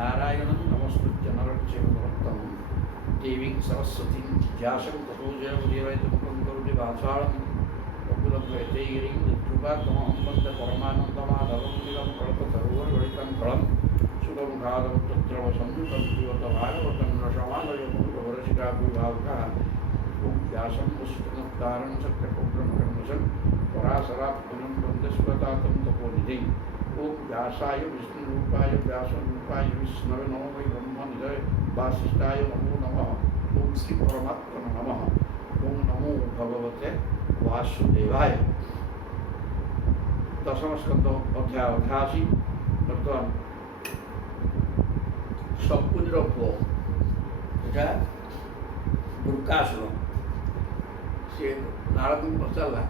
नारायणं नमस्कृत्य नरं चैव नरोत्तमं देवीं सरस्वतीं व्यासं ततो जयमुदीरयतमुखं करुणे वाचालं वकुलं वैदेहीं यत्कृपात्महं वन्दे परमानन्दमाधवं निरं कल्पतरोर्गलितं फलं सुखमुखादं तत्र वसंयुतं जीवतभागवतं रसमालयमुखरसिकाभिभावकः ॐ व्यासं वस्तुनत्कारं सत्यपुत्रं कर्मसं पराशरात्मनं वन्दस्वतातं तपोनिधिम् ॐ व्यासाय विष्णुरूपाय व्यासरूपाय विष्णवे नमो वै ब्रह्मनिधये वासिष्ठाय नमो नमः ॐ श्रीपरमात्मने नमः ॐ नमो भगवते वासुदेवाय। दशमस्कन्ध अध्याय 88 बर्तमान शकुनिर पुओ एटा दुर्गासुर से नारद को पचारा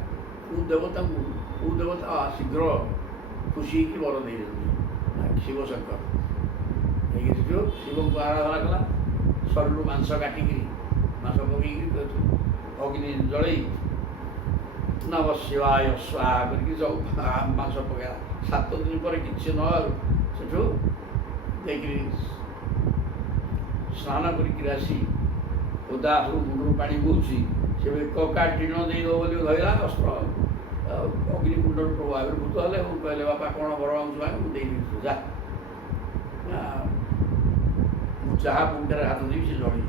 देवता शीघ्र खुशी की बर दे शिव शंकर शिव को आराधना कला शरीर मांस काटिक मांस पकई अग्नि जल नम शिवाय स्वाहा करके सब मांस पकड़ा 7 दिन पर किसी न सेठू देखिए स्नान करसी ओदा मुंडू पा बोची से कका टीण दे धरला अस्त्र अग्निकुंड प्रभु आविर्भूत हेले कहले बापा कौन बर अंश मुझे जा जहाँ मुंडे हाथ देवी से जड़ी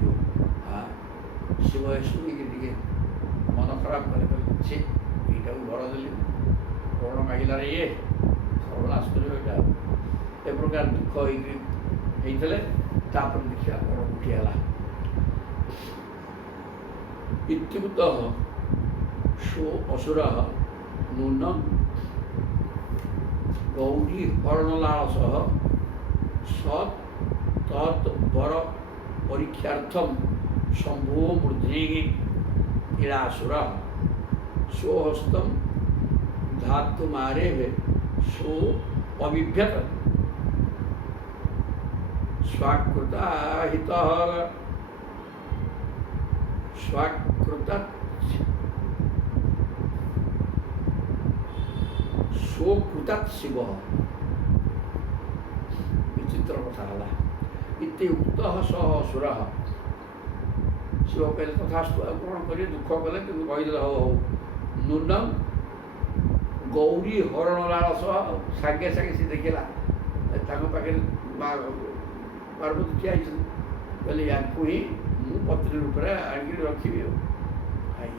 हाँ शिव शुणिक मन खराब कले छे यहाँ को घर देली कौन मागिल ये सर्वनाश कर प्रकार दुख होते देखा घर उठीगला इत्युक्तः सो असुर नूनम गौरी हरणलालसह सत् तत् वर परीक्षार्थम शंभो मूर्धनि क्रीडासुर स्वहस्तम धातुमारे सो अभिभ्यत स्वाकृताहित स्वाकृत सोकृतात् शिव विचित्र कथा है इत्युक्तः सह असुर शिव कहले तथास्तु कौन करिए दुख कले कि कहले हो नूनम गौरी हरणलालस सागे सागे सी देखला पाखे पार्वती ठिया कहले या ही मु पत्री रूप में आगे रखी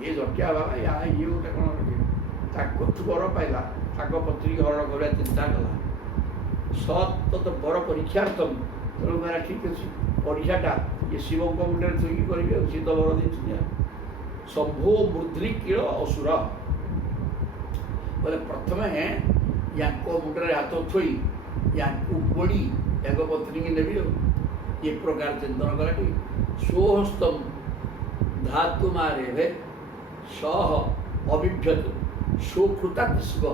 ये जटिया बाबा या ये गोटे कौन रखी बर पाइला ताक पत्री हरण कर चिंता कला सत बर परीक्षार्थम तेणु मेरा ठीक अच्छे परीक्षाटा ये शिव मुंडे थोड़ी करेंगे सी तो बर दे शंभो मूर्धनि कील असुर बोले प्रथम या मुंडे हाथ थोई या बड़ी या पत्नी की नेबी ये प्रकार चिंतन कला स्वहस्तम धातु मारे सह अभिभ्यत स्वकृतात् शिव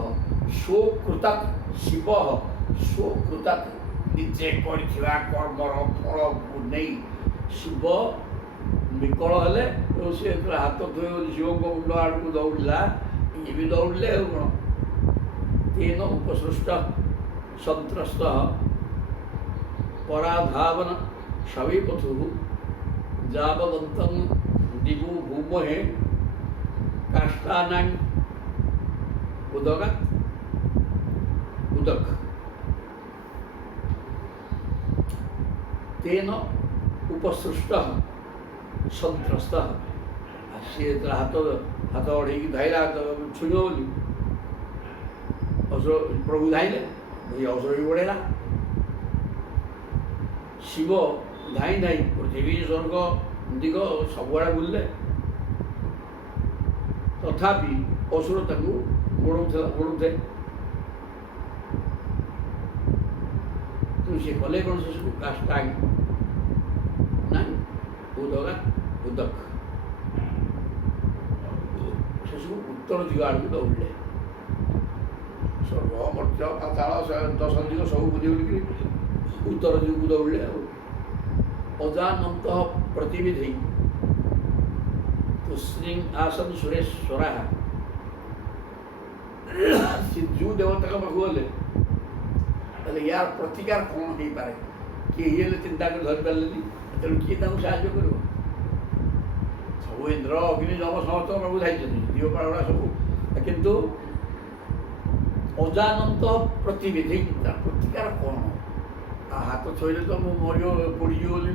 स्वकृतात् शिव स्वकृतात् निजे करथिबा कर्मर फल को नहीं शिव विकल हेले से हाथ धोए शिव को मुंड आड़ को दौड़ला ये भी दौड़ले कौन तेन उपसृष्ट संत्रस्त पराधावन सविपथु जावदंतम दिवु भूमहे काष्ठानां उदक तेन उपसृष्ट संत्रस्त सी हाथ हाथ अड़े धाइला छुई बोली असुर प्रभु धाइले असुर भी बढ़ेला शिव धाई धाई पृथ्वी स्वर्ग दिग सबुआड़े बुलले तथापि असुर गोड़े सी कले कौन से काष्ठा ना उदक से उत्तर दिग आड़ को दौड़े स्वर्ग मर्त्य पाताल 10 दिग सब बुझे बोलिक उत्तर दिग को दौड़े अजानत प्रतिविधि तुश्री आसन सुरेश्वरा जो देवता का पाखु गले यार प्रतिकार कौन हो पारे କେହି ହେଲେ ଚିନ୍ତା କରି ଧରିପାରିଲେନି। ତେଣୁ କିଏ ତାଙ୍କୁ ସାହାଯ୍ୟ କରିବ? ସବୁ ଇନ୍ଦ୍ର ଅଗ୍ନି ଯମ ସମସ୍ତଙ୍କ ପ୍ରଭୁ ଧାଇଛନ୍ତି, ଦିବପାଳଗୁଡ଼ା ସବୁ। କିନ୍ତୁ ଅଜାନନ୍ତ ପ୍ରତିବିଧି, ତାର ପ୍ରତିକାର କ'ଣ? ହାତ ଛୋଇଲେ ତ ମୁଁ ମରିବ ପୋଡ଼ିଯିବ ବୋଲି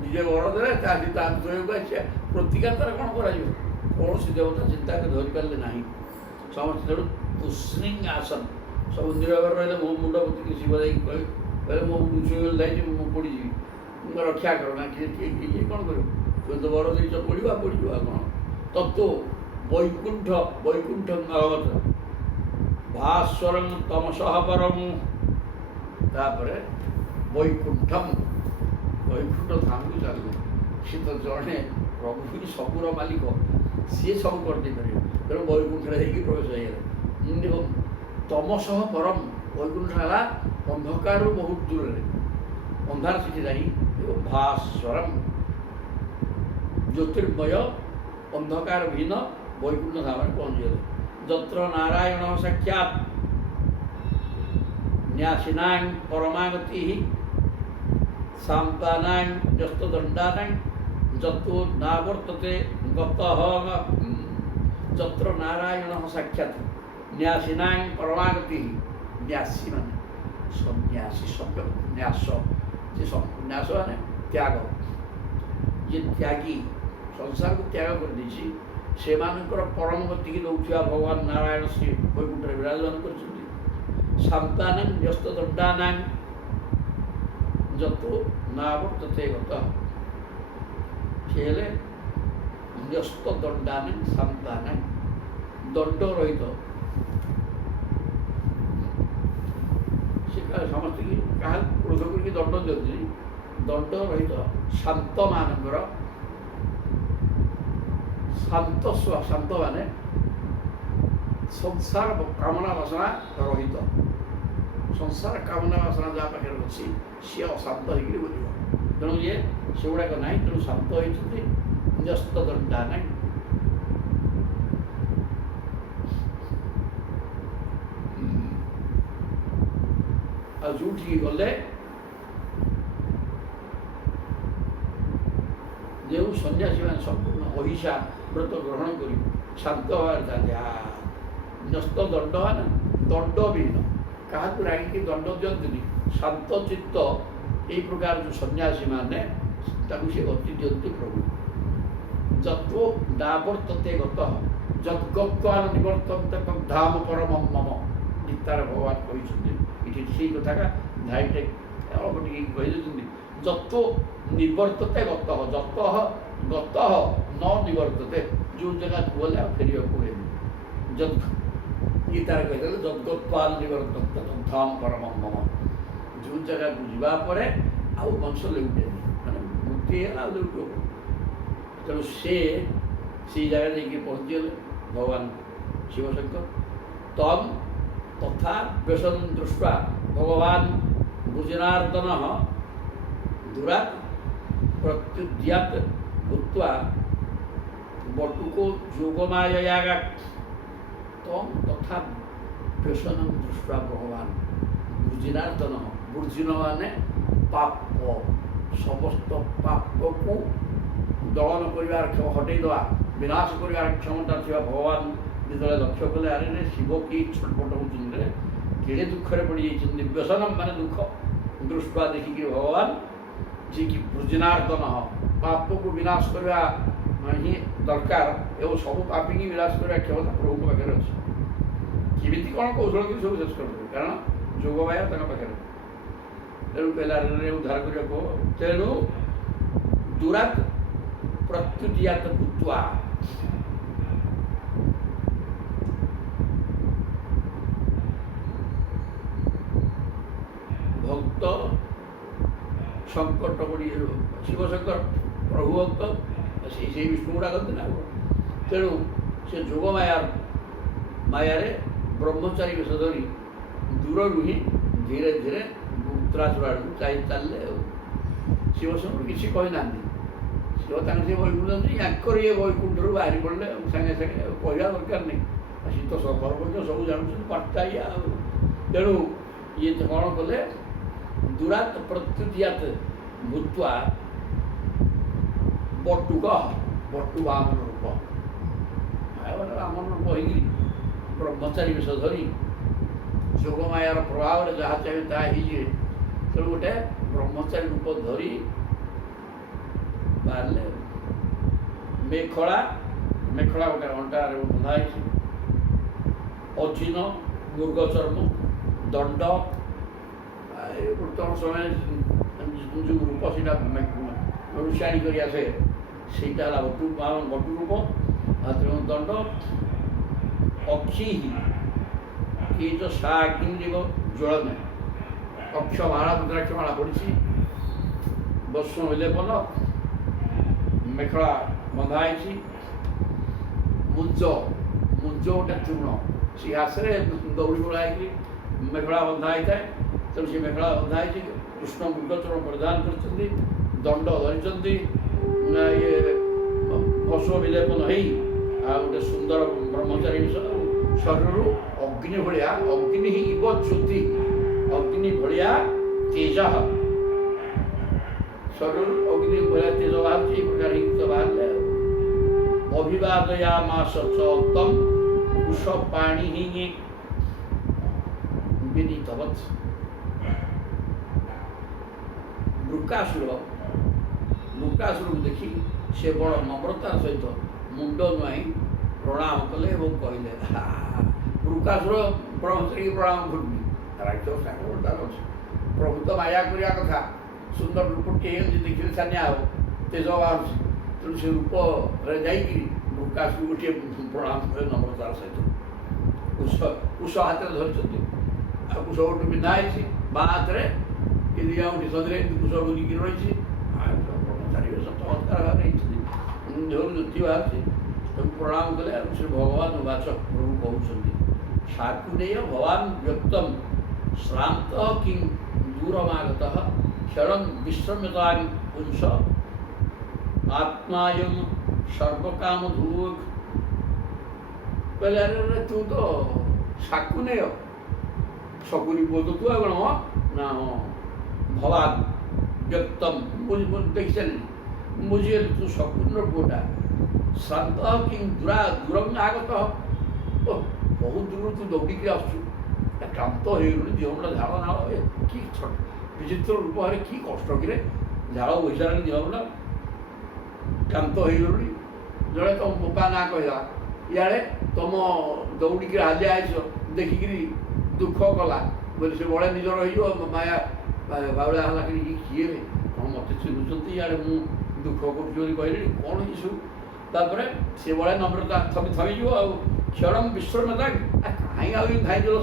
ନିଜେ ବର ଦେଲେ, ତା ହାତ ଛୋଇବାକୁ ଆସିବା ପ୍ରତିକାର ତାର କ'ଣ କରାଯିବ? କୌଣସି ଦେବତା ଚିନ୍ତା କରି ଧରିପାରିଲେ ନାହିଁ। ସମସ୍ତେ ତେଣୁ ତୁଷ୍ଣିଂ ଆସନ, ସବୁ ନିରବରେ ରହିଲେ। ମୋ ମୁଣ୍ଡ ପ୍ରତିକି ଶିବ ଯାଇକି କହିଲେ ମୋ ଛୋଇଗଲେ ଯାଇଛି, ମୁଁ ପୋଡ଼ିଯିବି, ରକ୍ଷା କର ନା। କିଏ କ'ଣ କରିବ? ତୁମେ ତ ବର ଦେଇଛ, ପୋଡ଼ିବା ଆଉ କ'ଣ? ତତ୍ତ୍ୱ ବୈକୁଣ୍ଠ, ବୈକୁଣ୍ଠ ଭଗବତ ଭାସ୍ୱରଂ ତମସଃ ପରଂ। ତାପରେ ବୈକୁଣ୍ଠମ, ବୈକୁଣ୍ଠ ଧାମକୁ ଚାଲିବ। ସିଏ ତ ଜଣେ ପ୍ରଭୁ ହିଁ ସବୁର ମାଲିକ, ସିଏ ସବୁ କରିଦେଇପାରିବ। ତେଣୁ ବୈକୁଣ୍ଠରେ ହେଇକି ପ୍ରବେଶ ହେଇଗଲେ। ଏବଂ ତମସଃ ପରମ, ବୈକୁଣ୍ଠ ହେଲା ଅନ୍ଧକାରରୁ ବହୁତ ଦୂରରେ, ଅନ୍ଧାର ସେଠି ନାହିଁ। ଏବଂ ଭାସ୍ୱରମ୍, ଜ୍ୟୋତିର୍ମୟ ଅନ୍ଧକାର ଭିନ୍ନ ବୈକୁଣ୍ଠ ଧାମରେ ପହଞ୍ଚିଗଲେ। ଯତ୍ର ନାରାୟଣ ସାକ୍ଷାତ୍ ନ୍ୟାସିନାଂ ପରମାଗତି ସାନ୍ତାନାଂ ନ୍ୟସ୍ତଦଣ୍ଡାନାଂ ଯତୋ ନାବର୍ତ୍ତତେ ଗତଃ। ଯତ୍ର ନାରାୟଣ ସାକ୍ଷାତ୍ ନ୍ୟାସିନାଂ ପରମାଗତି, ନ୍ୟାସୀ ମାନେ ସନ୍ନ୍ୟାସୀ ଶବ୍ଦ, ନ୍ୟାସ ଯେ ନ୍ୟାସ ମାନେ ତ୍ୟାଗ, ଯିଏ ତ୍ୟାଗୀ ସଂସାରକୁ ତ୍ୟାଗ କରିଦେଇଛି, ସେମାନଙ୍କର ପରମ ଗତିକି ଦେଉଥିବା ଭଗବାନ ନାରାୟଣ ଶ୍ରୀ ବୈକୁଣ୍ଠରେ ବିରାଜମାନ କରିଛନ୍ତି। ଶାନ୍ତାନାଂ ନ୍ୟସ୍ତଦଣ୍ଡାନାଂ ଯତୋ ନାବର୍ତ୍ତତେ ଗତଃ, ସେ ହେଲେ ନ୍ୟସ୍ତଦଣ୍ଡାନାଂ ଶାନ୍ତାନାଂ, ଦଣ୍ଡ ରହିତ। ସେ ସମସ୍ତେ କାହା କ୍ରୋଧ କରିକି ଦଣ୍ଡ ଦିଅନ୍ତି, ଦଣ୍ଡ ରହିତ ଶାନ୍ତମାନଙ୍କର, ଶାନ୍ତ ମାନେ ସଂସାର କାମନା ବାସନା ରହିତ। ସଂସାର କାମନା ବାସନା ଯାହା ପାଖରେ ଅଛି ସିଏ ଅଶାନ୍ତ ହେଇକିରି ବୁଲିବ। ତେଣୁ ଇଏ ସେଗୁଡ଼ାକ ନାହିଁ, ତେଣୁ ଶାନ୍ତ ହେଇଛନ୍ତି। ନ୍ୟସ୍ତଦଣ୍ଡା ନାହିଁ। ଆଉ ଯେଉଁଠିକି ଗଲେ ଯେଉଁ ସନ୍ନ୍ୟାସୀମାନେ ସମ୍ପୂର୍ଣ୍ଣ ଅହିଂସା ବ୍ରତ ଗ୍ରହଣ କରି ଶାନ୍ତ ହେବାର ଚାହାନ୍ତି, ନ୍ୟସ୍ତ ଦଣ୍ଡ ମାନେ ଦଣ୍ଡବିହୀନ, କାହାକୁ ରାଗିକି ଦଣ୍ଡ ଦିଅନ୍ତିନି, ଶାନ୍ତ ଚିତ୍ତ। ଏହି ପ୍ରକାର ଯେଉଁ ସନ୍ନ୍ୟାସୀମାନେ, ତାକୁ ସେ ଗତି ଦିଅନ୍ତି ପ୍ରଭୁ। ଯତ୍ୱ ନାବର୍ତ୍ତତେ ଗତଃ ଯଦ୍ଗତ୍ୱାନ ନିବର୍ତ୍ତନ୍ତେ ତଦ୍ଧାମ ପରମଂ ମମ। ଗୀତାରେ ଭଗବାନ କହିଛନ୍ତି। ଏଠି ସେଇ କଥାଟା ଧାଇଟେ ଅଳ୍ପ ଟିକେ କହିଦେଉଛନ୍ତି। ଯତ୍ୱ ନିବର୍ତ୍ତତେ ଗତଃ, ଯତଃ ଗତଃ ନ ନିବର୍ତ୍ତତେ, ଯେଉଁ ଜାଗାକୁ ଗଲେ ଆଉ ଫେରିବାକୁ ହୁଏନି। ଗୀତାରେ କହିଦେଲେ ଯଦ୍ଗତ୍ୱାନ ନିବର୍ତ୍ତନ୍ତେ ତଦ୍ଧାମ ପରମଂ ମମ। ଯେଉଁ ଜାଗାକୁ ଯିବା ପରେ ଆଉ ବଂଶ ଲେଉଟେନି, ମାନେ ମୁକ୍ତି ହେଲା ଆଉ ଲେଉଟ। ତେଣୁ ସେଇ ଜାଗାରେ ଯାଇକି ପହଞ୍ଚିଗଲେ ଭଗବାନ ଶିବଶଙ୍କର। ତମ୍ ତଥା ବ୍ୟସନ ଦୃଷ୍ଟ୍ୱା ଭଗବାନ ଭୁଜନାର୍ଦ୍ଦନ ଦୂରାତ୍ ପ୍ରତ୍ୟୁଦ୍ୟାତ୍ ଭୂତ୍ୱା ବଟୁକୋ ଯୋଗମାୟୟାଗାତ୍। ତମ୍ ତଥା ବ୍ୟସନ ଦୃଷ୍ଟ୍ୱା ଭଗବାନ ଭୁଜନାର୍ଦ୍ଦନ, ଭୁର୍ଜିନ ମାନେ ପାପ, ସମସ୍ତ ପାପକୁ ଦଳନ କରିବାର ହଟେଇଦେବା, ବିନାଶ କରିବାର କ୍ଷମତା ଥିବା ଭଗବାନ ଯେତେବେଳେ ଲକ୍ଷ୍ୟ କଲେ, ଆରେ ଶିବ କି ଛଟପଟ ହେଉଛନ୍ତି, କେଡ଼େ ଦୁଃଖରେ ପଡ଼ିଯାଇଛନ୍ତି। ବ୍ୟସନ ମାନେ ଦୁଃଖ, ଦୃଷ୍ଟ୍ୱା ଦେଖିକି ଭଗବାନ ଯିଏକି ଭୁଜନାର୍ଦ୍ଦନ, ପାପକୁ ବିନାଶ କରିବା ହିଁ ଦରକାର ଏବଂ ସବୁ ପାପିକି ବିନାଶ କରିବା କ୍ଷମତା ପ୍ରଭୁଙ୍କ ପାଖରେ ଅଛି। କେମିତି କ'ଣ କୌଶଳ କରି ସବୁ ଶେଷ କରିଦେବେ, କାରଣ ଯୋଗମାୟା ତାଙ୍କ ପାଖରେ। ତେଣୁ କହିଲା ଉଦ୍ଧାର କରିବାକୁ। ତେଣୁ ଦୂରାତ୍ ପ୍ରତ୍ୟୁଦ୍ୟାତ ଭୂତ୍ୱା, ଭକ୍ତ ସଙ୍କଟ ପଡ଼ି ଶିବଶଙ୍କର ପ୍ରଭୁ ଭକ୍ତ ସେଇ ବିଷ୍ଣୁ ଗୁଡ଼ା କରନ୍ତି ନା। ତେଣୁ ସେ ଯୋଗ ମାୟାରେ ବ୍ରହ୍ମଚାରୀ ବେଶ ଧରି ଦୂରରୁ ହିଁ ଧୀରେ ଧୀରେ ଉତ୍ତରାସୁର ଆଡ଼କୁ ଚାଲିଲେ। ଆଉ ଶିବଶଙ୍କର କିଛି କହିନାହାନ୍ତି। ଶିବ ତାଙ୍କ ସେ ବୈକୁଣ୍ଠ ୟାଙ୍କର ଇଏ ବୈକୁଣ୍ଠରୁ ବାହାରି ପଡ଼ିଲେ ସାଙ୍ଗେ ସାଙ୍ଗେ, କହିବା ଦରକାର ନାହିଁ। ସିଏ ତ ସର୍ବଜ୍ଞ, ସବୁ ଜାଣୁଛନ୍ତି, ପାଠଟା ଇଏ। ଆଉ ତେଣୁ ଇଏ କ'ଣ କଲେ दूरात् प्रत्युद्यात् भूत्वा बटुक वामन रूप वामन रूप हो ब्रह्मचारी विष धरी जोगमायार प्रभाव जहाँ चाहिए ताजे तेणु गोटे ब्रह्मचारी रूप धरी बाहर मेखला गोटे अंटार बंधाई अधीन मृग चर्म दंड बर्तमान समय जो रूप से ऋषाणी कर आसे सेटा बटु रूप दंड अक्षी ये जो साग्निदेव ज्वलन अक्षमाला रुद्राक्षमाला पड़ी बस्म विलेपन मेखला बंधाई मुंज गोटे चूर्ण सी हाथ दौड़ी बुलाई मेखला बंधाई थाए तेणु से मेखला बंधाई कृष्ण मृगचरण प्रदान कर दंड धरी ये बस्म विलेपन हो गोटे सुंदर ब्रह्मचारी शरीर अग्नि भाया अग्नि इव ज्योति अग्नि भाया तेज शरीर अग्नि भाया तेज बाहर प्रकार युक्त बाहर अभिवादयामास तम कुश पाणी विनीतवत् मृकासुर को देखी से बड़ नम्रतार सहित मुंड नुआई प्रणाम कले कहले मृकासुर ब्रह्मचारी प्रणाम करूनी राक्षस प्रभु तो माया करिया कथा सुंदर रूपटे देखिले छानिया हो तेज बाहर तेणु से रूप जाइए मृकासुर गोटे प्रणाम कले नम्रतार सहित कुश हाथ धरती कुश गोटे पिंधाई बा हाथ में दिया गोटे सदरे कुश गुलिकी रही ब्रह्मचारी चमत्कार ज्योति बाहर प्रणाम कले श्री भगवान उवाच प्रभु कहते शाकुनेय भवान व्यक्तम श्रांत किं दूरमागत क्षण विश्रम्यता पुंस आत्मायम सर्वकाम धूक कहले अरे तू तो शाकुनेय शकुनी बोल तू है ना भवान व्यक्तम देख चल मुझे तू शकुन पुटा श्रांत कि दूरम आगत बहुत दूर तू दौड़िक आसु क्लांत हो देहमुंडा झाड़ नाड़ कि विचित्र रूप है कि कष्ट कि झाड़ बैसा देहमुंडा क्लांत हो जड़े तुम बोपा ना कहला इे तुम दौड़िक हालिया आइस देखिकी दुख कला बोले से बड़े निज रही माया बाबुला है किए कौन मत चिन्हुंट इे मुझ दुख कर कहले कौन सब तापर से बड़े नम्रता थमी थमीज आ क्षण विश्रमता कहीं खाई जल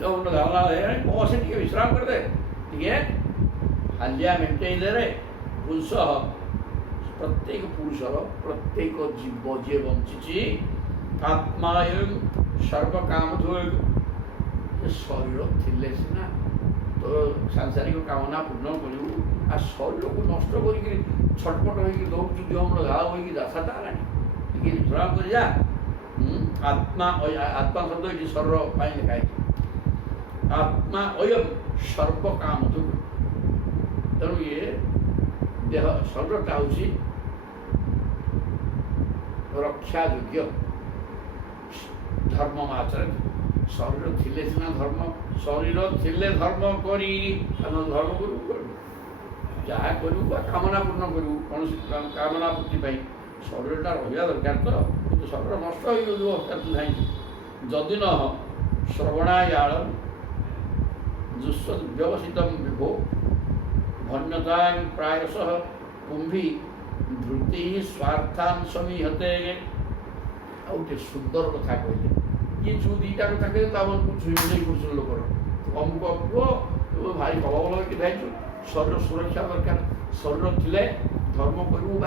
सब धारणा बस टे विश्राम करदे टे हालिया मेटे दे पुरुष प्रत्येक पुरुषर प्रत्येक जीव जी बंची आत्मा सर्वकाम शरीर थिले सीना तो सांसारिक कामना पूर्ण करूँ आ शरीर को नष्ट कर छटपट हो दौड़ देह झाड़ हो दशाटा है विश्राम कर जा आत्मा आत्मा शब्द ये शरीर पर लिखाई आत्मा अयम सर्वकाम तेणु ये देह शरीरटा हूँ रक्षा योग्य धर्म आचरण शरीर थिले सीना धर्म शरीर थिले धर्म करी धर्म करूँ जहाँ करूँ कामना पूर्ण करूँ कौन कामना पूर्ति शरीरटा रहा दरकार तो शरीर नष्ट हो धाई जदि न श्रवणायाल जुस्वव्यवसित विभो भन्यता प्रायश कुंभी धृति स्वार्थान समीहते गोटे सुंदर कथा कहले ये जो दीटा कथा कहते छुई पुरुष लोक अमुक पुओ भाई भल कि भाई शरीर सुरक्षा दरकार शरीर थिले धर्म करूँ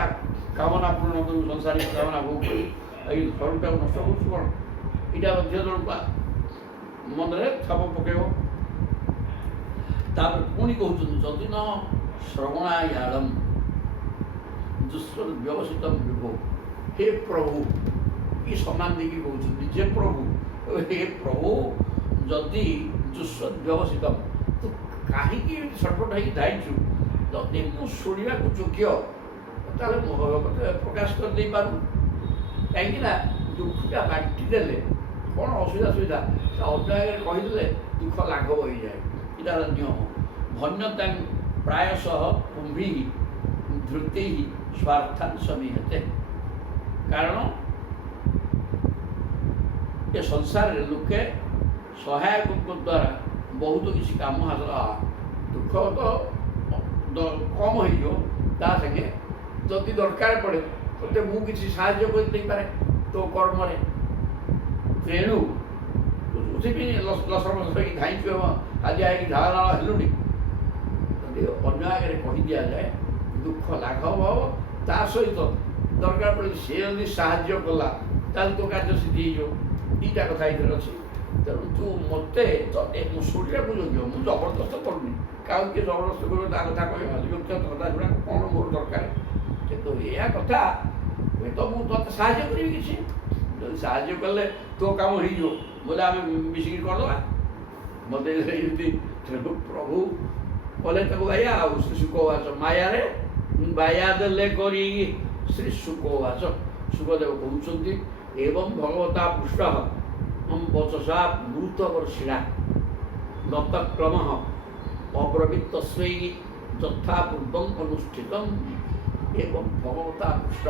कामना पूर्ण करूँ संसारिक कामना भोग करूँ शरीरटा नष्ट करूँ कौन यहाँ जन मन में छाप पकेब पुणी कहते जदि न श्रवणायालम दुष्व्यवसित विभो हे प्रभु ये सम्मान देखिए कहते जे प्रभु हे प्रभु जदि दुष्व्यवसित तो କାହିଁକି ଛଟପଟ ହେଇକି ଯାଇଛୁ, ଯଦି ମୁଁ ଶୁଣିବାକୁ ଯୋଗ୍ୟ ତାହେଲେ ମୋ କଥା ପ୍ରକାଶ କରିଦେଇପାରୁ। କାହିଁକିନା ଦୁଃଖଟା ବାଣ୍ଟି ଦେଲେ କ'ଣ ଅସୁବିଧା ତା ଅନ୍ୟ ଆଗରେ କହିଦେଲେ ଦୁଃଖ ଲାଘବ ହୋଇଯାଏ। ଏଇଟା ହେଲା ନିୟମ। ଭନ୍ୟତା ପ୍ରାୟଶଃ କୁମ୍ଭୀ ଧୃତି ସ୍ୱାର୍ଥାନ୍ ସମୀହତେ। କାରଣ ଏ ସଂସାରରେ ଲୋକେ ସହାୟକଙ୍କ ଦ୍ୱାରା ବହୁତ କିଛି କାମ ହାସଲ, ଦୁଃଖ ତ କମ୍ ହେଇଯିବ, ତା ସାଙ୍ଗେ ଯଦି ଦରକାର ପଡ଼େ ତୋତେ ମୁଁ କିଛି ସାହାଯ୍ୟ କରିଦେଇପାରେ ତୋ କର୍ମରେ। ତେଣୁ ଉଠିବି ଲସମସ ହେଇକି ଧାଇଁଛୁ ଏବଂ ଆଜି ଆଇକି ଝାଳ ହେଲୁଣି, ଯଦି ଅନ୍ୟ ଆଗରେ କହିଦିଆଯାଏ ଦୁଃଖ ଲାଘବ ହେବ। ତା ସହିତ ଦରକାର ପଡ଼େ ସେ ଯଦି ସାହାଯ୍ୟ କଲା ତାହେଲେ ତୋ କାର୍ଯ୍ୟ ସିଦ୍ଧି ହେଇଯିବ। ଦୁଇଟା କଥା ଏଇଥିରେ ଅଛି। ତେଣୁ ତୁ ମୋତେ ମୁଁ ଶୁଣିବାକୁ ଯୋଗ୍ୟ, ମୁଁ ଜବରଦସ୍ତ କରୁନି, କାହାକୁ କିଏ ଜବରଦସ୍ତ କରିବ ତା କଥା କହିବା ବ୍ୟକ୍ତିଗତ କଥା ଗୁଡ଼ାକ କ'ଣ ମୋର ଦରକାର। କିନ୍ତୁ ଏହା କଥା ହୁଏତ ମୁଁ ତୋତେ ସାହାଯ୍ୟ କରିବି କିଛି, ଯଦି ସାହାଯ୍ୟ କଲେ ତୋ କାମ ହେଇଯିବ ବୋଲେ ଆମେ ମିଶିକି କରିଦେବା। ମୋତେ ଏମିତି ପ୍ରଭୁ କଲେ ତାକୁ ବାୟା ଆଉ ଶ୍ରୀ ଶୁକବାସ ମାୟାରେ ବାୟା ଦେଲେ କରି ଶ୍ରୀ ଶୁକବାସ। ଶୁକଦେବ କହୁଛନ୍ତି ଏବଂ ଭଗବତା ପୃଷ୍ଠ ବଚସା ମୃତ ବର୍ଷିଣା ନତକ୍ରମ ଅବ୍ରବୀତ ତସ୍ମୈ ଯଥା ପୂର୍ବଂ ଅନୁଷ୍ଠିତମ୍। ଏବଂ ଭଗବତା ପୃଷ୍ଠ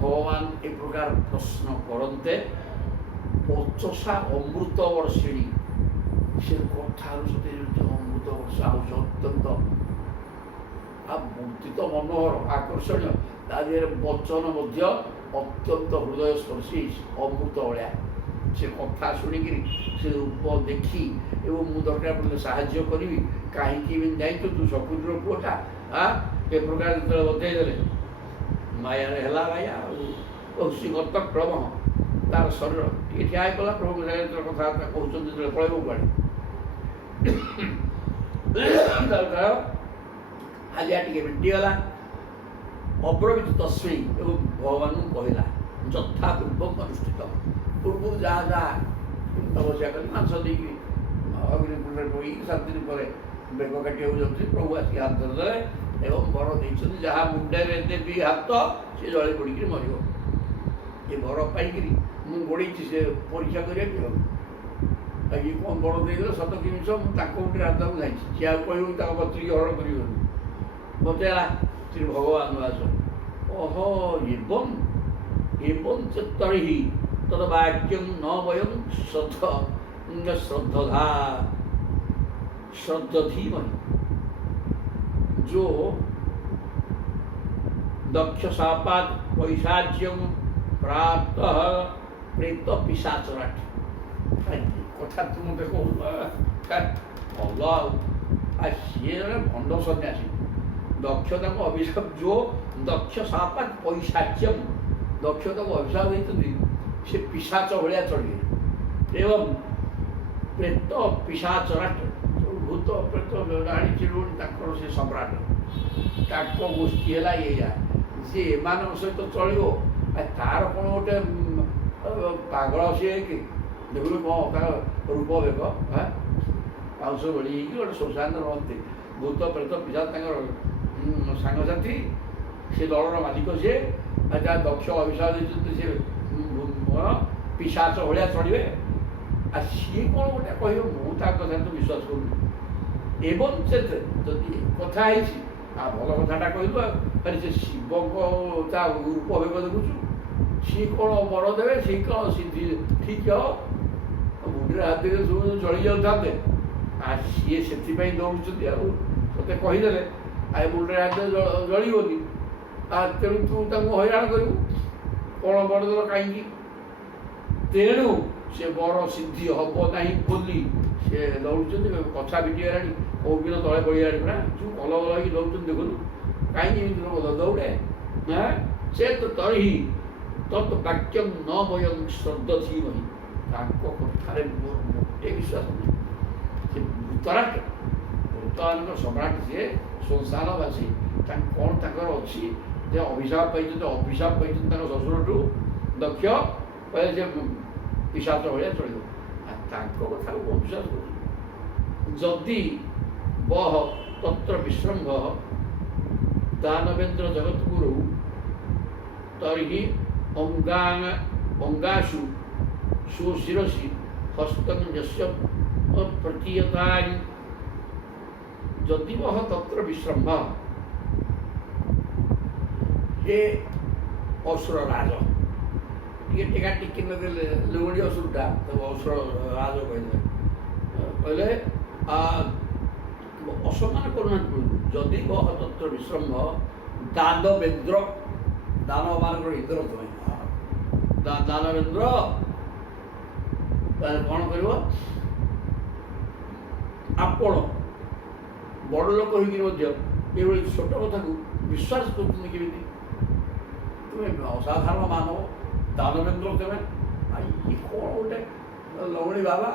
ଭଗବାନ ଏ ପ୍ରକାର ପ୍ରଶ୍ନ କରନ୍ତେ ବଚସା ଅମୃତ ବର୍ଷିଣୀ, ସେ କଥାରୁ ସତେ ଅମୃତ ବର୍ଷା ହେଉଛି ଅତ୍ୟନ୍ତ ମୂର୍ତ୍ତି ତ ମନୋହର ଆକର୍ଷଣୀୟ, ତା ଦେହରେ ବଚନ ମଧ୍ୟ ଅତ୍ୟନ୍ତ ହୃଦୟସ୍ପର୍ଶୀ ଅମୃତ ଭଳିଆ। ସେ କଥା ଶୁଣିକିରି ସେ ରୂପ ଦେଖି ଏବଂ ମୁଁ ଦରକାର ପଡ଼ିଲେ ସାହାଯ୍ୟ କରିବି, କାହିଁକି ଏମିତି ଯାଇଛୁ ତୁ ଶକୁନିର ପୁଅଟା ଏ ପ୍ରକାର ଯେତେବେଳେ ବତେଇ ଦେଲେ ମାୟାରେ ହେଲା ବାୟା ଆଉ ଶ୍ରୀମତ କ୍ରମ ତାର ଶରୀର ଟିକେ ଠିଆ ହେଇଗଲା। ପ୍ରଭୁ ଯେତେବେଳେ କଥାବାର୍ତ୍ତା କହୁଛନ୍ତି ଯେତେବେଳେ ପଳେଇବ କୁଆଡ଼େ ହାଲିଆ ଟିକେ ମେଣ୍ଟିଗଲା। ଅବ୍ରବୀତ ତସ୍ମୈ ଏବଂ ଭଗବାନଙ୍କୁ କହିଲା ଯଥା ପୂର୍ବଂ ଅନୁଷ୍ଠିତ, ପୂର୍ବରୁ ଯାହା ଯାହା ତପସ୍ୟା କରି ମାଂସ ଦେଇକି ଅଗ୍ନିକୁଣ୍ଡରେ ପୋଇକି 7 ଦିନ ପରେ ବେକ କାଟିବାକୁ ଯାଉଥିଲେ, ପ୍ରଭୁ ଆସିକି ହାତ ଧରିଦେଲେ ଏବଂ ବର ଦେଇଛନ୍ତି ଯାହା ମୁଣ୍ଡରେ ଦେବି ହାତ ସେ ଜଳି ପଡ଼ିକିରି ମରିବ। ଏ ବର ପାଇକିରି ମୁଁ ଗୋଡ଼େଇଛି ସେ ପରୀକ୍ଷା କରିବାକୁ ଆଉ ଇଏ କ'ଣ ବର ଦେଇଦେଲେ ସତ କି ମିଛ, ମୁଁ ତାଙ୍କ ମୁଣ୍ଡରେ ହାତକୁ ଯାଇଛି। ସିଏ ଆଉ କହିବ ତାଙ୍କ ପତ୍ରିକି ହରଣ କରିବନି। ବତେଇଲା ଶ୍ରୀ ଭଗବାନ ବାସ ଓହୋ ଏବଂ ତର୍हि तद्वाक्यं न वयं श्रद्धधीमहि। जो दक्ष शापात पैशाच्यं प्राप्त प्रेत पिशाचराट कथा तुम देखो भल सी भंड सन्यासी दक्षता को अभिशाप, जो दक्ष शापात पैशाच्यम दक्षता को अभिशाप होती से पिशाच भाया चढ़े एवं प्रेत पिशाचराट भूत प्रेत राणी चिड़ुणी से सम्राट गोष्ठी है ये सी एम सहित चलो तार कौन गोटे पागल सी कि देखु कौन तार रूप बेक पाँच बड़ी गोटे श्मशान रही भूत प्रेत पिशाच सांगसाथी से दलर मालिक सी जहाँ दक्ष अभिशाप देते सी पिशाच भाया चढ़े सी कौन गोटे कह मुझे तो विश्वास करूँ एवं से जदि कथा भल कथाटा कहलु अरे से शिव को रूप बेग देखुचु सी कौन बर देवे सी कौन सिद्धि ठीक हो मुंडे हाथ सब जली जाते सी से दौड़ुं ते कहीदे आ मुंडे हाथ जलिबनी तेणु तू हैरान करू कौन बर देव कहीं तेणु से बर सिद्धि हम ना बोली से दौड़ुं कथा भिडिगला कौन तले पड़गला ना जो कल बल हो दौड़ देखुन कहीं दौड़े से तो तरी तत्वाक्यम न वयं श्रद्धधीमहि कथार मोटे विश्वास नहीं से भूतराट भूतमान सम्राट सी संसारवासी कौन तर अच्छी अभिशाप पाई अभिशाप पाई शशुर दक्ष कहे से पिशाच भाया चलो कथा को विश्वास कर जदि बह तत्र विश्रम्भ दानवेन्द्र जगद्गुरु तर्हि अंगाशु सुशिरसि हस्तं यस्य प्रतीयतानि जदि वह तत्र विश्रम्भ हे असुर राज टे टेका टिकी नदेले लुणी असुरटा तो असुर राज कहले असम्मान करूना जदि वह तत्र विश्रम्भ दानवेन्द्र दानव मान इंद्र तुम्हें दानवेन्द्र कौन कर आपण बड़ लोक होगी छोट कथा को विश्वास कर तुम्हें असाधारण मानव दानवेन्द्र तुम्हें ये कौन गोटे लवणी बाबा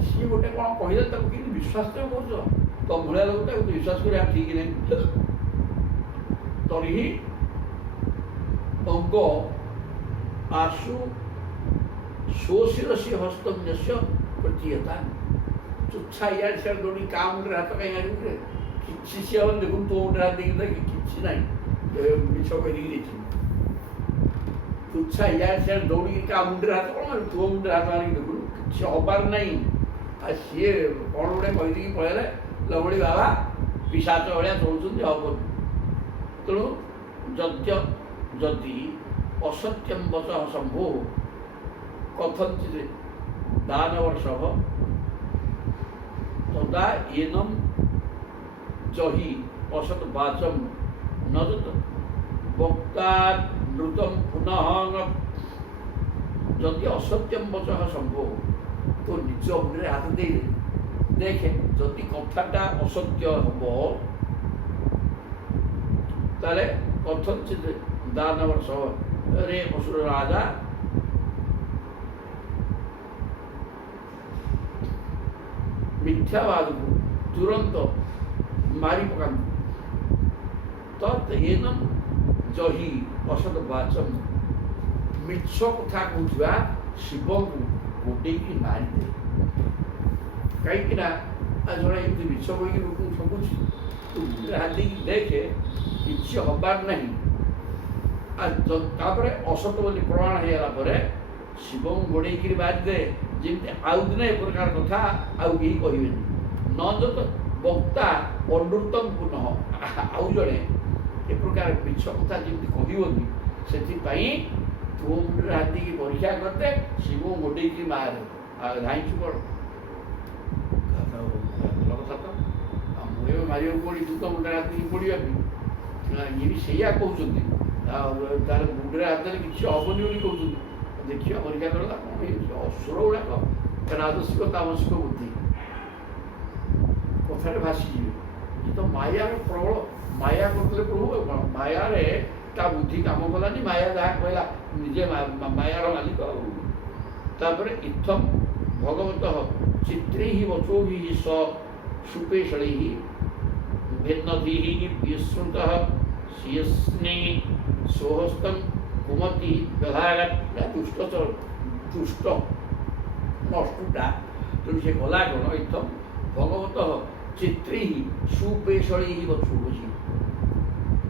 सी गोटे कौन कहले कि विश्वास तुम कर तुम भाया लोकटा विश्वास करा ठीक नहीं तरी अंग आशु शोषिरसी हस्तम यस्य प्रतीयता तुच्छा इार सियाड़ दौड़ी क्या मुंडे हाथ कहीं आगे कि सी हम देखो तो मुंडे हाथ देखिए कि ना मिछ कही तुच्छा इार सियाड़ दौड़ी क्या मुंडे हाथ कौन तो मुंडे हाथ आने देखो कि हबार नहीं आ सी कौन गोटे कहीदी पलैले लवणी बाबा पिशाच भाया चलुँच हम तेणु यद्य जदि असत्यम वच शंभो कथंचित दानवर्षभ तदा एनम जहि असत वाचम नजत वक्ता नृतम पुनः जदि असत्यम वच शंभो तो निज मुंडे हाथ दे देखे जदि कथाटा असत्य हम ताले कथंचित दानवर्ष रे असुर राजा मिथ्यावाद को तुरंत मारी पका तत् एनम जही असत वाचम मिछ कथा कहूवा शिव को गोटे मारिदे कहीं जड़े एमती मिछ कही लोक ठकुची तू मुंडे हाथ देखे किसी हबार नहीं तापर असत बोली प्रमाण होगा शिव गोड़े बारिदे जमी आउ दिन ए प्रकार कथा आउ कहीं कहे न जत वक्ता अनृतम पुनः आउ जड़े ए प्रकार मिछ कथा जमी कहनी से तू मुंडे हाथ की परीक्षा करते शिव गोड़े मारे धाइचु कौन कथा तो मुझे मारे पड़ी तू तो मुंडे हाथ की पड़ा ये भी सैया कहते तार मुंडे हाथ में किसी हेनी बोली कहते देखिए परीक्षा करला कौन असुर गुड़ाक राजस्विक तामसिक बुद्धि कथार भाषी ये तो मायार प्रबल माया करते प्रभु कौन मायार ता बुद्धि काम कलानी माया जहाँ कहला निजे मायार मालिक तापर इत्थम भगवत चित्रे वचो स सुपेशल भिन्नधि विश्रुत शीयस्ने सोहस्तम कुमति व्यधागत दुष्ट दुष्ट नष्टा तेणु से गला कौन इतम भगवत चित्री सुपेशली वचुवची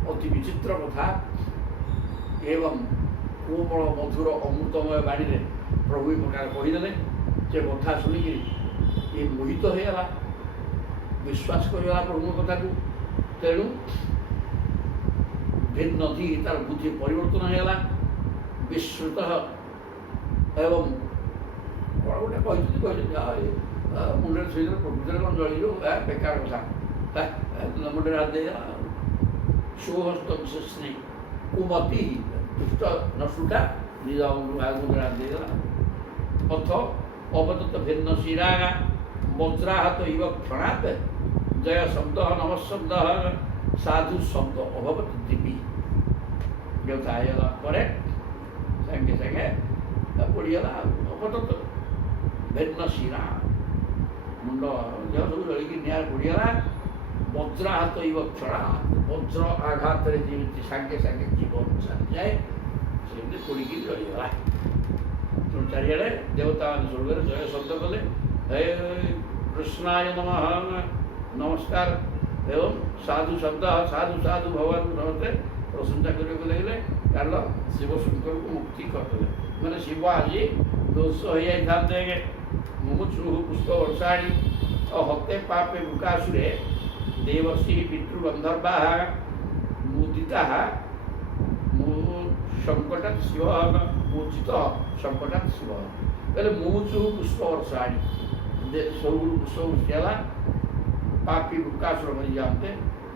अति विचित्र कथा एवं कोमल मधुर अमृतमय बाणी प्रभु प्रकार कहीदे से कथा शुणिक ये मोहित होगा विश्वास करवा प्रभु कथा को तेणु भिन्न नदी तार बुद्धि परिवर्तन होगा विश्रुत एवं गोटे कहते मुंडे छुई प्रकृति कौन जलियो बेकार कथा मुंडे हाथ दे सुहस्त विशेषणी कुमति दुष्ट नष्टा निज मुंडे हाथ देदेला अथ अवदत्त भिन्न शिरा वज्राहत इव क्षणात् जय शब्द नमशब्द साधु शब्द अभवत दिवी पर संगे संगे पड़गला अवदत्त भिन्न शिरा मुंड देह सब जलिक निआर पड़गला वज्राहत इव क्षणा वज्र आघात जमी सागे सागे जीवन सारी जाए सेमती पड़क जलीगला चारिड़े देवता मान स्वर्ग जय शब्द कले हे कृष्णाय नमः नमस्कार एवं साधु शब्द साधु साधु भगवान समस्ते प्रशंसा करने लगे कारण शिव शंकर को मुक्ति करते मैंने शिव आज दोष हो जाते मुमुक्षु पुष्प वर्षाणी और हते पापे मुकासुरे देवर्षि पितृगंधर्वा मुदिता संकटा शिव मूर्छित संकटा शिव पहले मुमुक्षु पुष्प वर्षाणी स्वरूप पुष्प वृष्टिला पापी मुकासुर मरी जाते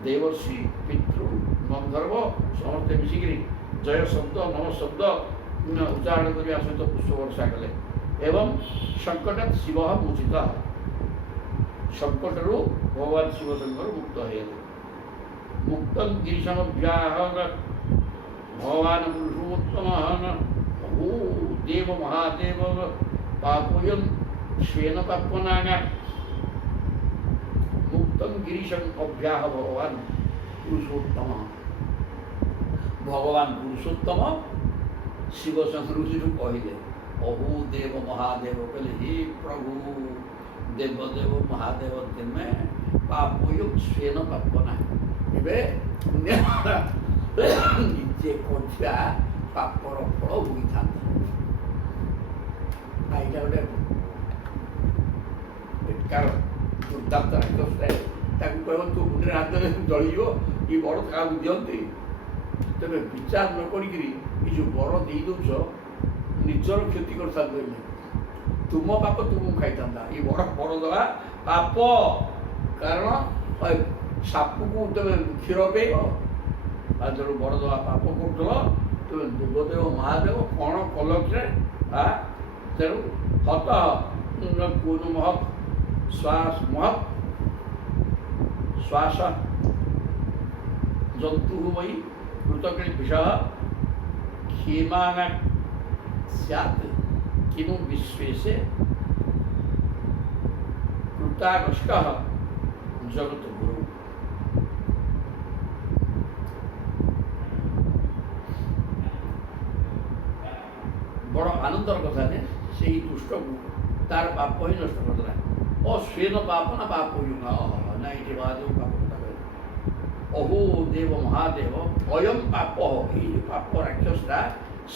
देवर्षि पितृ गंधर्व समस्ते मिसिकी जय शब्द नम शब्द उच्चारण करने सहित पुष्प वर्षा कले एवं संकट शिव मूर्छित संकटरू भगवान शिव शंकर मुक्त हो मुक्त गिरीशमभ्याहन भगवान पुरुषोत्तम देव महादेव पापोयन स्वेन पापनागा मुक्त गिरीशम अभ्याह भगवान पुरुषोत्तम भगवान पुरुषोत्तम शिव शंकर कहले अहू देव महादेव कहले हे प्रभु देवदेव महादेव में पापयुक्त स्वेन पापना ନିଜେ କରୁଥିବା ପାପର ଫଳ ଭୋଗିଥାନ୍ତି। ଏଇଟା ଗୋଟେ ବେକାର ଦୁର୍ଦାନ୍ତ ରାକ୍ଷସଟାଏ ତାକୁ କହିବ ତୁ ମୁଣ୍ଡରେ ହାତରେ ଜଳିଯିବ ଏ ବର କାହାକୁ ଦିଅନ୍ତି ତେବେ ବିଚାର ନ କରିକିରି ଏ ଯେଉଁ ବର ଦେଇ ଦେଉଛ ନିଜର କ୍ଷତି କରିଥାନ୍ତୁ ତୁମ ପାପ ତୁମକୁ ଖାଇଥାନ୍ତା ଏ ବଡ଼ ବର ଦେବା ପାପ କାରଣ ସାପକୁ ତମେ କ୍ଷୀର ପିଇବ ଆଉ ତେଣୁ ବଡ଼ ଦେବା ପାପ କରୁଥିଲ ତୁମେ ଦେବଦେବ ମହାଦେବ କ'ଣ କଲ ତେଣୁ ହତ କୁନୁ ମହତ୍ ଶ୍ୱାସ ମହତ୍ ଶ୍ୱାସ ଜନ୍ତୁ ମୟୀ କୃତକଳି ବିଷୟ କ୍ଷୀମାନା ସ୍ୟାତ୍ किनु विश्वेशे कृतागष्टः जगत गुरु बड़ आनंदर कथा ने से दुष्ट को तार पाप ही नष्ट कर देला और स्वेन पाप ना पाप होगा ना ये महादेव पाप कथा अहो देव महादेव अयम पाप ये पाप राक्षसटा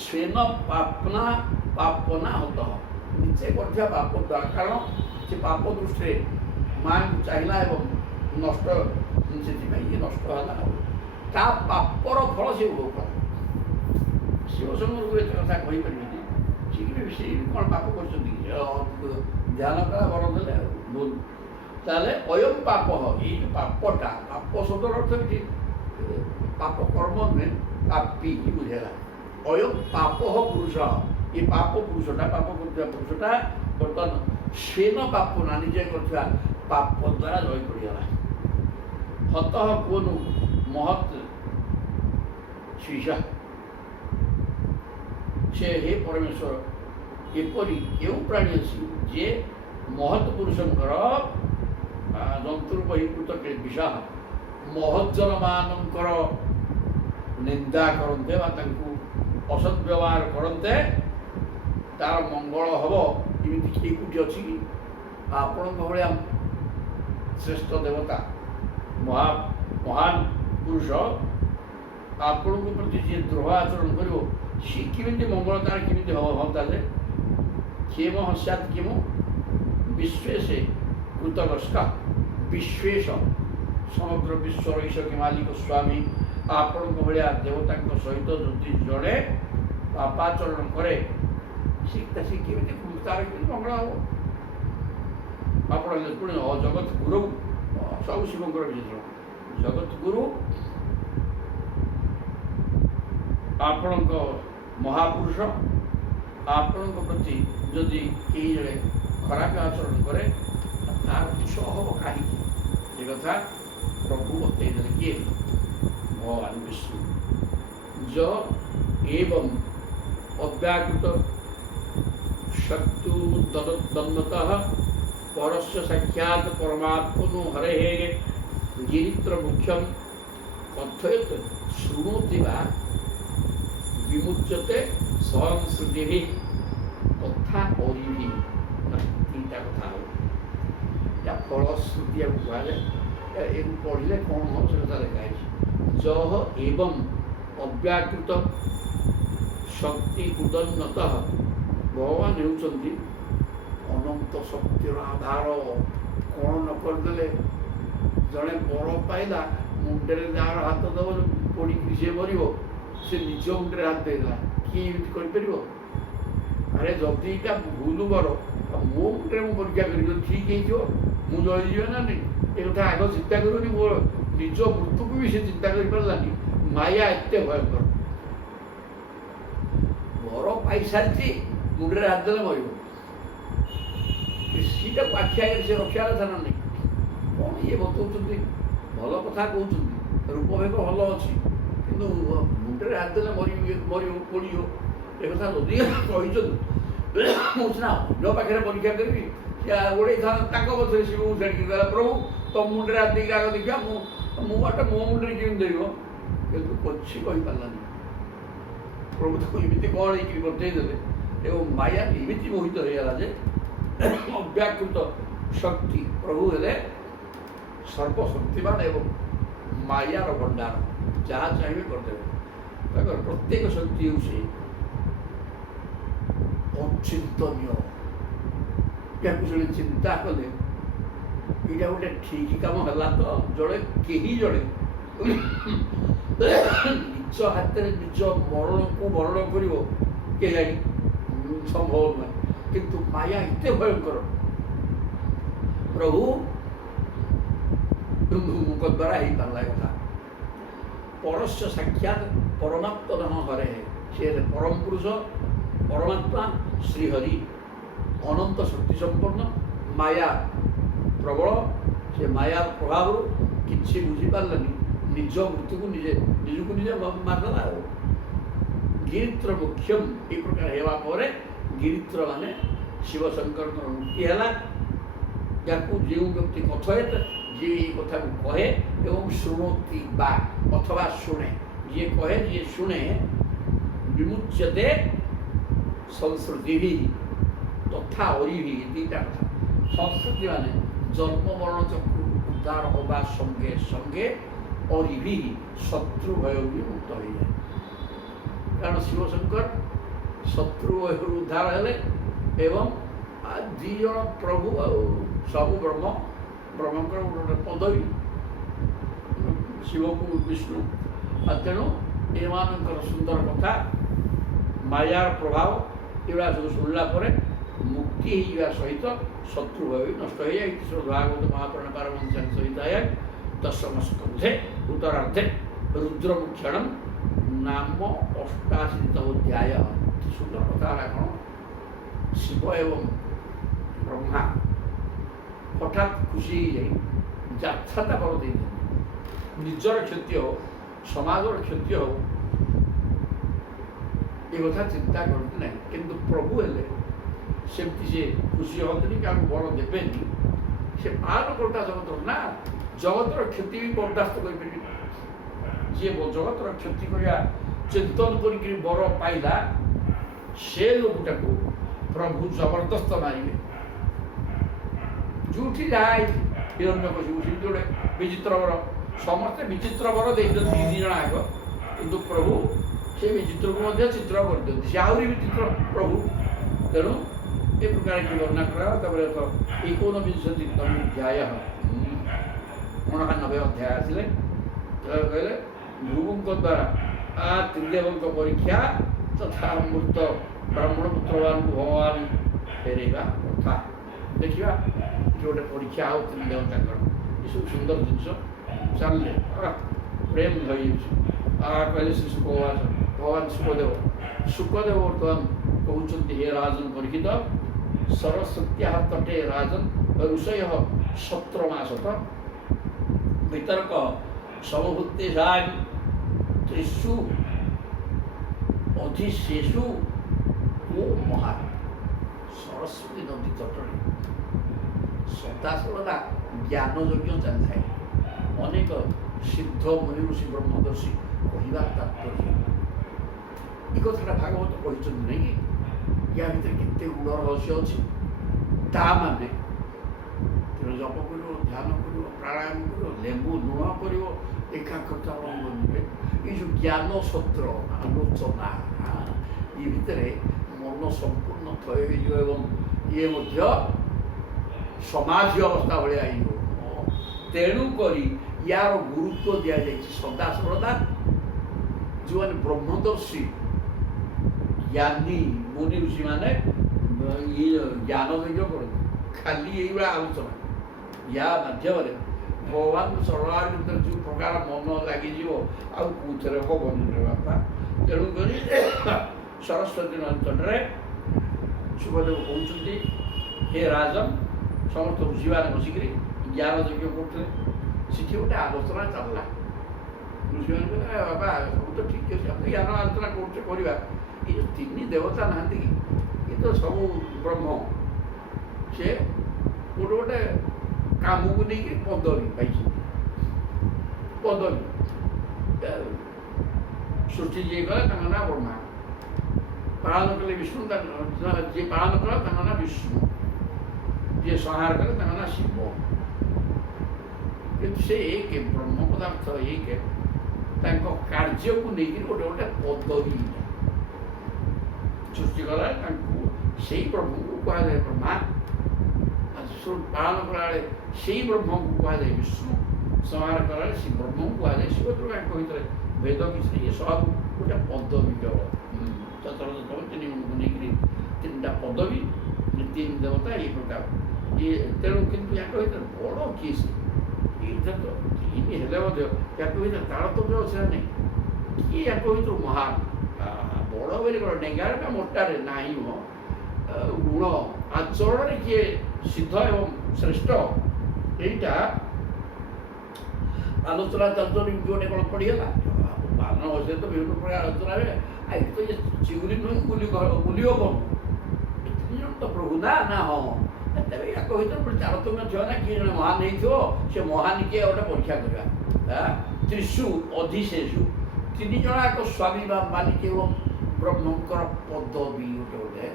स्वेन पापना पापना होता निजे कर पाप द्वारा कारण से पाप दृष्टि माँ को चाहिए एवं नष्ट से ये नष्ट है पापर फल से भोग कर शिवशंकर को एत कथा कही पारे सी कौन पाप कर ध्यान कला वर दे भूल ताले अयम पाप ये पापटा पाप शब्द अर्थ कि पाप कर्म नुहे पापी बुझेगा अयम पाप पुरुष ये पाप पुरुषटा पाप कर पुरुषटा बर्तमान स्वेन पाप ना निजे कर पाप द्वारा जय पड़गला हत कोनु महत् शीशा से हे परमेश्वर एपरी क्यों प्राणी अच्छी जे महत् पुरुषंकर जंतुर्बहिकृत विषा महज्जन मानकर निंदा करते असद व्यवहार करते तार मंगल हम एमती किए कौटी अच्छी कि आपण भाया श्रेष्ठ देवता महान पुरुष आपण प्रति जी द्रोह आचरण कर सी केमी मंगल तार केमी हम ताले किम हस्यात किम विश्वेशे कृतगष्टा विश्वेश समग्र विश्व ईश के मालिक स्वामी आपण भाया देवता सहित जदि जड़े पापाचरण करे तार मंगल हम आप जगत गुरु सब शिवंकर विचित्र जगत गुरु आपण महापुरुष आपण प्रति जदि कई जड़े खराब आचरण करे तार दोष हम कहीं कथा प्रभु बतई किए भगवान विष्णु ज एवं अव्याकृत शत्रु दन्नतः परस्य साक्षात परमात्मनु हरे गिरित्र मुख्यम कथयत शृणोति वा विमुच्यते सहंश्रुति कथा तीनटा कथा हो या फलश्रुति कहुए ଏକୁ ପଢ଼ିଲେ କ'ଣ ହେବ ସେ କଥା ଲେଖା ହେଇଛି। ଯହ ଏବଂ ଅବ୍ୟାକୃତ ଶକ୍ତି ଉଦନ୍ନତ ଭଗବାନ ହେଉଛନ୍ତି ଅନନ୍ତ ଶକ୍ତିର ଆଧାର। କ'ଣ ନ କରିଦେଲେ ଜଣେ ବର ପାଇଲା, ମୁଣ୍ଡରେ ଯାହାର ହାତ ଦେବ ପଡ଼ିକି ସିଏ ମରିବ, ସେ ନିଜ ମୁଣ୍ଡରେ ହାତ ଦେଇଦେଲା, କିଏ ଏମିତି କରିପାରିବ? ଆରେ ଯଦି ଏଇଟା ଭୁଲ ବର, ମୋ ମୁଣ୍ଡରେ ମୁଁ ପରୀକ୍ଷା କରିବି, ଠିକ୍ ହେଇଯିବ, ମୁଁ ଜଳିଯିବେ ନା ନାହିଁ? ଏ କଥା ଆଗ ଚିନ୍ତା କରୁନି। ମୋ ନିଜ ମୃତ୍ୟୁକୁ ବି ସେ ଚିନ୍ତା କରିପାରିଲାନି। ମାୟା ଏତେ ଭୟଙ୍କର। ବର ପାଇସାରିଛି, ମୁଣ୍ଡରେ ହାତ ଦେଲେ ମରିବ, ସେଇଟାକୁ ଆଖି ଆଗରେ ସେ ରଖିବା କଥା ନା ନାହିଁ? କ'ଣ ଇଏ ବତଉଛନ୍ତି? ଭଲ କଥା କହୁଛନ୍ତି, ରୂପଭେଦ ଭଲ ଅଛି, କିନ୍ତୁ ମୁଣ୍ଡରେ ହାତ ଦେଲେ ମରିବ ପଡ଼ିବ, ଏ କଥା ଯଦି କହିଛନ୍ତି ମୁଁ ସିନା ଅନ୍ୟ ପାଖରେ ପରୀକ୍ଷା କରିବି, ସେ ଗୋଡ଼େଇଥାନ୍ତା ତାଙ୍କ ପଛରେ ଶିବକୁ ଛାଡ଼ିକି ଦେଲା, ପ୍ରଭୁ ତମ ମୁଣ୍ଡରେ ହାତ ଦେଇକି ଆଗ ଦେଖିବା, ମୁଁ ବାଟ ମୋ ମୁଣ୍ଡରେ କେମିତି ଦେଇବ? କିନ୍ତୁ କିଛି କହିପାରିଲାନି। ପ୍ରଭୁ ତାକୁ ଏମିତି କ'ଣ ହେଇକି ବଞ୍ଚେଇଦେଲେ ଏବଂ ମାୟା ଏମିତି ମୋହିତ ହେଇଗଲା ଯେ ଅବ୍ୟାକୃତ ଶକ୍ତି ପ୍ରଭୁ ହେଲେ ସର୍ବଶକ୍ତିମାନ ଏବଂ ମାୟାର ଭଣ୍ଡାର, ଯାହା ଚାହିଁବେ କରିଦେବେ। ତାଙ୍କର ପ୍ରତ୍ୟେକ ଶକ୍ତି ହେଉଛି ଅଚିନ୍ତନୀୟ। ଏହାକୁ ଜଣେ ଚିନ୍ତା କଲେ ଏଇଟା ଗୋଟେ ଠିକ୍ କାମ ହେଲା ତ ଜଣେ କେହି ଜଣେ ନିଜ ହାତରେ ନିଜ ମରଣକୁ ବରଣ କରିବ କେଜାଣି? ସମ୍ଭବ ନୁହେଁ। କିନ୍ତୁ ମାୟା ଏତେ ଭୟଙ୍କର, ପ୍ରଭୁଙ୍କ ଦ୍ୱାରା ହେଇପାରିଲା କଥା। ପରସ୍ୟ ସାକ୍ଷାତ ପରମାତ୍ମନ ହରେ, ସେ ପରମ ପୁରୁଷ ପରମାତ୍ମା ଶ୍ରୀହରି, ଅନନ୍ତ ଶକ୍ତି ସମ୍ପନ୍ନ, ମାୟା ପ୍ରବଳ। ସେ ମାୟା ପ୍ରଭାବରୁ କିଛି ବୁଝିପାରିଲାନି, ନିଜ ମୃତ୍ୟୁକୁ ନିଜକୁ ନିଜେ ମାରିଦେଲା। ଆଉ ଗିରିତ୍ର ମୁଖ୍ୟମ এই ପ୍ରକାର ହେବା ପରେ ଗିରିତ୍ର ମାନେ ଶିବଶଙ୍କରଙ୍କର ମୁକ୍ତି ହେଲା। ଯାକୁ ଯେଉଁ ବ୍ୟକ୍ତି କଥୟେତ, ଯିଏ ଏଇ କଥାକୁ କହେ ଏବଂ ଶୃଣୋତି ବା ଅଥବା ଶୁଣେ, ଯିଏ କହେ ଯିଏ ଶୁଣେ, ବିମୁଚ୍ୟତେ ସଂସ୍କୃତି ତଥା ଅରିଭି, ଦୁଇଟା କଥା। ସଂସ୍କୃତି ମାନେ ଜନ୍ମ ମରଣ ଚକ୍ରୁ ଉଦ୍ଧାର ହେବା ସଙ୍ଗେ ସଙ୍ଗେ ଅରିଭି ଶତ୍ରୁ ଭୟ ବି ମୁକ୍ତ ହୋଇଯାଏ। କାରଣ ଶିବଶଙ୍କର ଶତ୍ରୁ ଭୟରୁ ଉଦ୍ଧାର ହେଲେ ଏବଂ ଦୁଇ ଜଣ ପ୍ରଭୁ ଆଉ ସବୁ ବ୍ରହ୍ମଙ୍କର ଗୋଟେ ପଦବୀ, ଶିବକୁ ବିଷ୍ଣୁ। ତେଣୁ ଏମାନଙ୍କର ସୁନ୍ଦର କଥା, ମାୟାର ପ୍ରଭାବ ଏଗୁଡ଼ା ସବୁ ଶୁଣିଲା ପରେ ମୁକ୍ତି ହେଇଯିବା ସହିତ ଶତ୍ରୁ ଭୟ ବି ନଷ୍ଟ ହେଇଯାଏ। ଭାଗବତ ମହାପୁରାଣ ପାରମହଂସ୍ୟ ସହିତ ଦଶମ ସ୍କନ୍ଧେ ଉତ୍ତରାର୍ଦ୍ଧେ ରୁଦ୍ରମୁକ୍ଷଣମ ନାମ ଅଷ୍ଟାଶୀତ ଅଧ୍ୟାୟ। ସୁନ୍ଦର କଥା ହେଲା କ'ଣ? ଶିବ ଏବଂ ବ୍ରହ୍ମା ହଠାତ୍ ଖୁସି ହେଇଯାଇ ଯାତ୍ରାଟା ବର ଦେଇଛନ୍ତି। ନିଜର କ୍ଷତି ହଉ, ସମାଜର କ୍ଷତି ହଉ, ଏ କଥା ଚିନ୍ତା କରନ୍ତି ନାହିଁ। କିନ୍ତୁ ପ୍ରଭୁ ହେଲେ ସେମିତି ସେ ଖୁସି ହୁଅନ୍ତିନି, କାହାକୁ ବର ଦେବେନି। ସେ ପାଳନ କରୁତା ଜଗତର ନା, ଜଗତର କ୍ଷତି ବି ବରଦାସ୍ତ କରିପାରିବେ। ଯିଏ ଜଗତର କ୍ଷତି କରିବା ଚିନ୍ତନ କରିକି ବର ପାଇଲା, ସେ ଲୋକଟାକୁ ପ୍ରଭୁ ଜବରଦସ୍ତ ମାରିବେ। ଯେଉଁଠି ଯାହା ହେଇଛି ହିରଣ୍ୟକଶିପୁ ସେମିତି ଗୋଟେ ବିଚିତ୍ର ବର, ସମସ୍ତେ ବିଚିତ୍ର ବର ଦେଇଛନ୍ତି ଦୁଇ ଜଣ ଆଗ, କିନ୍ତୁ ପ୍ରଭୁ ସେ ବିଚିତ୍ରକୁ ମଧ୍ୟ ଚିତ୍ର କରିଦିଅନ୍ତି, ସେ ଆହୁରି ବିଚିତ୍ର ପ୍ରଭୁ। ତେଣୁ ଏ ପ୍ରକାର କି ବର୍ଣ୍ଣନା କରାଗଲା। ତାପରେ ଏକୋନବିଂଶତି ଅଧ୍ୟାୟ 99 ଅଧ୍ୟାୟ ଆସିଲେ କହିଲେ ଭୃଗୁଙ୍କ ଦ୍ୱାରା ତ୍ରିଦେବଙ୍କ ପରୀକ୍ଷା ତଥା ମୃତ ବ୍ରାହ୍ମଣ ପୁତ୍ରମାନଙ୍କୁ ଭଗବାନ ଫେରେଇବା କଥା। ଦେଖିବା ଗୋଟେ ପରୀକ୍ଷା ଆଉ ତ୍ରିଦେବତାଙ୍କର ଏସବୁ ସୁନ୍ଦର ଜିନିଷ ଜାଣିଲେ ପ୍ରେମ ଧରିଯାଉଛି। କହିଲେ ଶ୍ରୀ ସୁଖବାସ ଭଗବାନ ସୁଖଦେବ ବର୍ତ୍ତମାନ କହୁଛନ୍ତି, ହେ ରାଜନ ପରୀକ୍ଷିତ, ସରସ୍ୱତ୍ୟା ତଟେ ରାଜନ ଋଷୟ ସତ୍ରମାସତ ବିତର୍କ ସମଭୂତେଷାଂ ତ୍ରିଷୁ ଅଧିଶେଷୁ ଓ ମହା। ସରସ୍ୱତୀ ନଦୀ ତଟରେ ସଦାସର୍ବଦା ଜ୍ଞାନ ଯଜ୍ଞ ଚାଲିଥାଏ। ଅନେକ ସିଦ୍ଧ ମୁନି ଋଷି ବ୍ରହ୍ମଦର୍ଶୀ କହିବାର ତାତ୍ପର୍ଯ୍ୟ ଏ କଥାଟା ଭାଗବତ କହିଛନ୍ତି ନାଇଁ କି? ୟା ଭିତରେ କେତେ ଗୁଣ ରହସ୍ୟ ଅଛି। ତା ମାନେ ତେଣୁ ଜପ କରିବ, ଧ୍ୟାନ କରିବ, ପ୍ରାଣାୟାମ କରିବ, ଲେମ୍ବୁ ଲୁଣ କରିବ, ଏକାଗ୍ରତା ଅବଲମ୍ବନ କରିବେ। ଏଇ ଯେଉଁ ଜ୍ଞାନ ସତ୍ର ଆଲୋଚନା ଏ ଭିତରେ ମନ ସମ୍ପୂର୍ଣ୍ଣ ଥୟ ହୋଇଯିବ ଏବଂ ଇଏ ମଧ୍ୟ ସମାଧି ଅବସ୍ଥା ଭଳିଆ ହେଇଯିବ। ତେଣୁକରି ୟାର ଗୁରୁତ୍ୱ ଦିଆଯାଇଛି ସଦା ସର୍ବଦା। ଯେଉଁମାନେ ବ୍ରହ୍ମଦର୍ଶୀ ଜ୍ଞାନୀ ମୁନି ଋଷିମାନେ ଇଏ ଜ୍ଞାନ ଯଜ୍ଞ କରନ୍ତି, ଖାଲି ଏଇଭଳିଆ ଆଲୋଚନା ୟା ମାଧ୍ୟମରେ ଭଗବାନ ସରଳାର ଭିତରେ ଯେଉଁ ପ୍ରକାର ମନ ଲାଗିଯିବ ଆଉ କେଉଁଥିରେ ହବନି ରେ ବାପା। ତେଣୁକରି ସରସ୍ୱତୀ ନନ୍ଦନରେ ସୁଖଦେବ କହୁଛନ୍ତି, ହେ ରାଜନ, ସମସ୍ତ ଋଷିମାନେ ବସିକିରି ଜ୍ଞାନ ଯଜ୍ଞ କରୁଥିଲେ। ସେଠି ଗୋଟେ ଆଲୋଚନା ଚାଲିଲା। ଋଷିମାନେ କହିଲେ, ବାବା ସବୁ ତ ଠିକ୍ ଅଛି, ଆମେ ଜ୍ଞାନ ଆଲୋଚନା କରୁଛେ କରିବା, ଏ ଯେଉଁ ତିନି ଦେବତା ନାହାନ୍ତି କି, ଏ ତ ସବୁ ବ୍ରହ୍ମ, ସେ ଗୋଟେ ଗୋଟେ କାମକୁ ନେଇକି ପଦବୀ ପାଇଛନ୍ତି। ପଦବୀ ସୃଷ୍ଟି ଯିଏ କଲେ ତାଙ୍କ ନାଁ ବ୍ରହ୍ମା, ପାଳନ କଲେ ବିଷ୍ଣୁ, ଯିଏ ପାଳନ କଲା ତାଙ୍କ ନାଁ ବିଷ୍ଣୁ, ଯିଏ ସଂହାର କଲେ ତାଙ୍କ ନାଁ ଶିବ। କିନ୍ତୁ ସେ ଏକ ବ୍ରହ୍ମ ପଦାର୍ଥ ଏକ, ତାଙ୍କ କାର୍ଯ୍ୟକୁ ନେଇକି ଗୋଟେ ଗୋଟେ ପଦବୀ ସୃଷ୍ଟି କଲା। ତାଙ୍କୁ ସେଇ ବ୍ରହ୍ମକୁ କୁହାଯାଏ ବ୍ରହ୍ମା, ପାଳନ କଲାବେଳେ ସେଇ ବ୍ରହ୍ମକୁ କୁହାଯାଏ ବିଷ୍ଣୁ, ସଂହାର କଲାବେଳେ ସେ ବ୍ରହ୍ମକୁ କୁହାଯାଏ ଶିବ। ତେଣୁ ତାଙ୍କ ଭିତରେ ଭେଦ କିଛି ନାହିଁ, ସବୁ ଗୋଟେ ପଦବୀ କେବଳ। ଚତୁର୍ଥ ତିନି ନେଇକିରି ତିନିଟା ପଦବୀ, ତିନି ଦେବତା ଏଇ ପ୍ରକାର ଇଏ। ତେଣୁ କିନ୍ତୁ ୟାଙ୍କ ଭିତରେ ବଡ଼ କିଏ ସେ, ଏଇଟା ତ ତିନି ହେଲେ ମଧ୍ୟ ୟାଙ୍କ ଭିତରେ ତାରତମ୍ୟ ଅଛି ନା ନାହିଁ। କିଏ ୟାଙ୍କ ଭିତରୁ ମହାନ, ବଡ଼ ବୋଲି କ'ଣ ଡେଙ୍ଗାରେ ବା ମୋଟାରେ ନାହିଁ, ଗୁଣ ଆଚରଣରେ କିଏ ସିଦ୍ଧ ଏବଂ ଶ୍ରେଷ୍ଠ, ଏଇଟା ଆଲୋଚନା ଚାଲିଛି। ଗୋଟେ କ'ଣ ପଡ଼ିଗଲା ମାନ ବସେ ତ ବିଭିନ୍ନ ପ୍ରକାର ଆଲୋଚନା ହୁଏ। ଆଉ ତ ଇଏ ଚିଗୁରି ନୁହେଁ, ବୁଲିବ କ'ଣ, ତିନି ଜଣ ତ ପ୍ରଭୁ ନା ନା। ହଁ, ତେବେ ୟାଙ୍କ ଭିତରେ ଗୋଟେ ତାରତମ୍ୟ ଥିବ ନା, କିଏ ଜଣେ ମହାନ ହେଇଥିବ, ସେ ମହାନ କିଏ ଗୋଟେ ପରୀକ୍ଷା କରିବା। ତ୍ରିଷୁ ଅଧିଶେଷୁ, ତିନି ଜଣ ଏକ ସ୍ୱାମୀ ବା ମାଲିକ ଏବଂ ବ୍ରହ୍ମଙ୍କର ପଦବୀ ଗୋଟେ ଗୋଟେ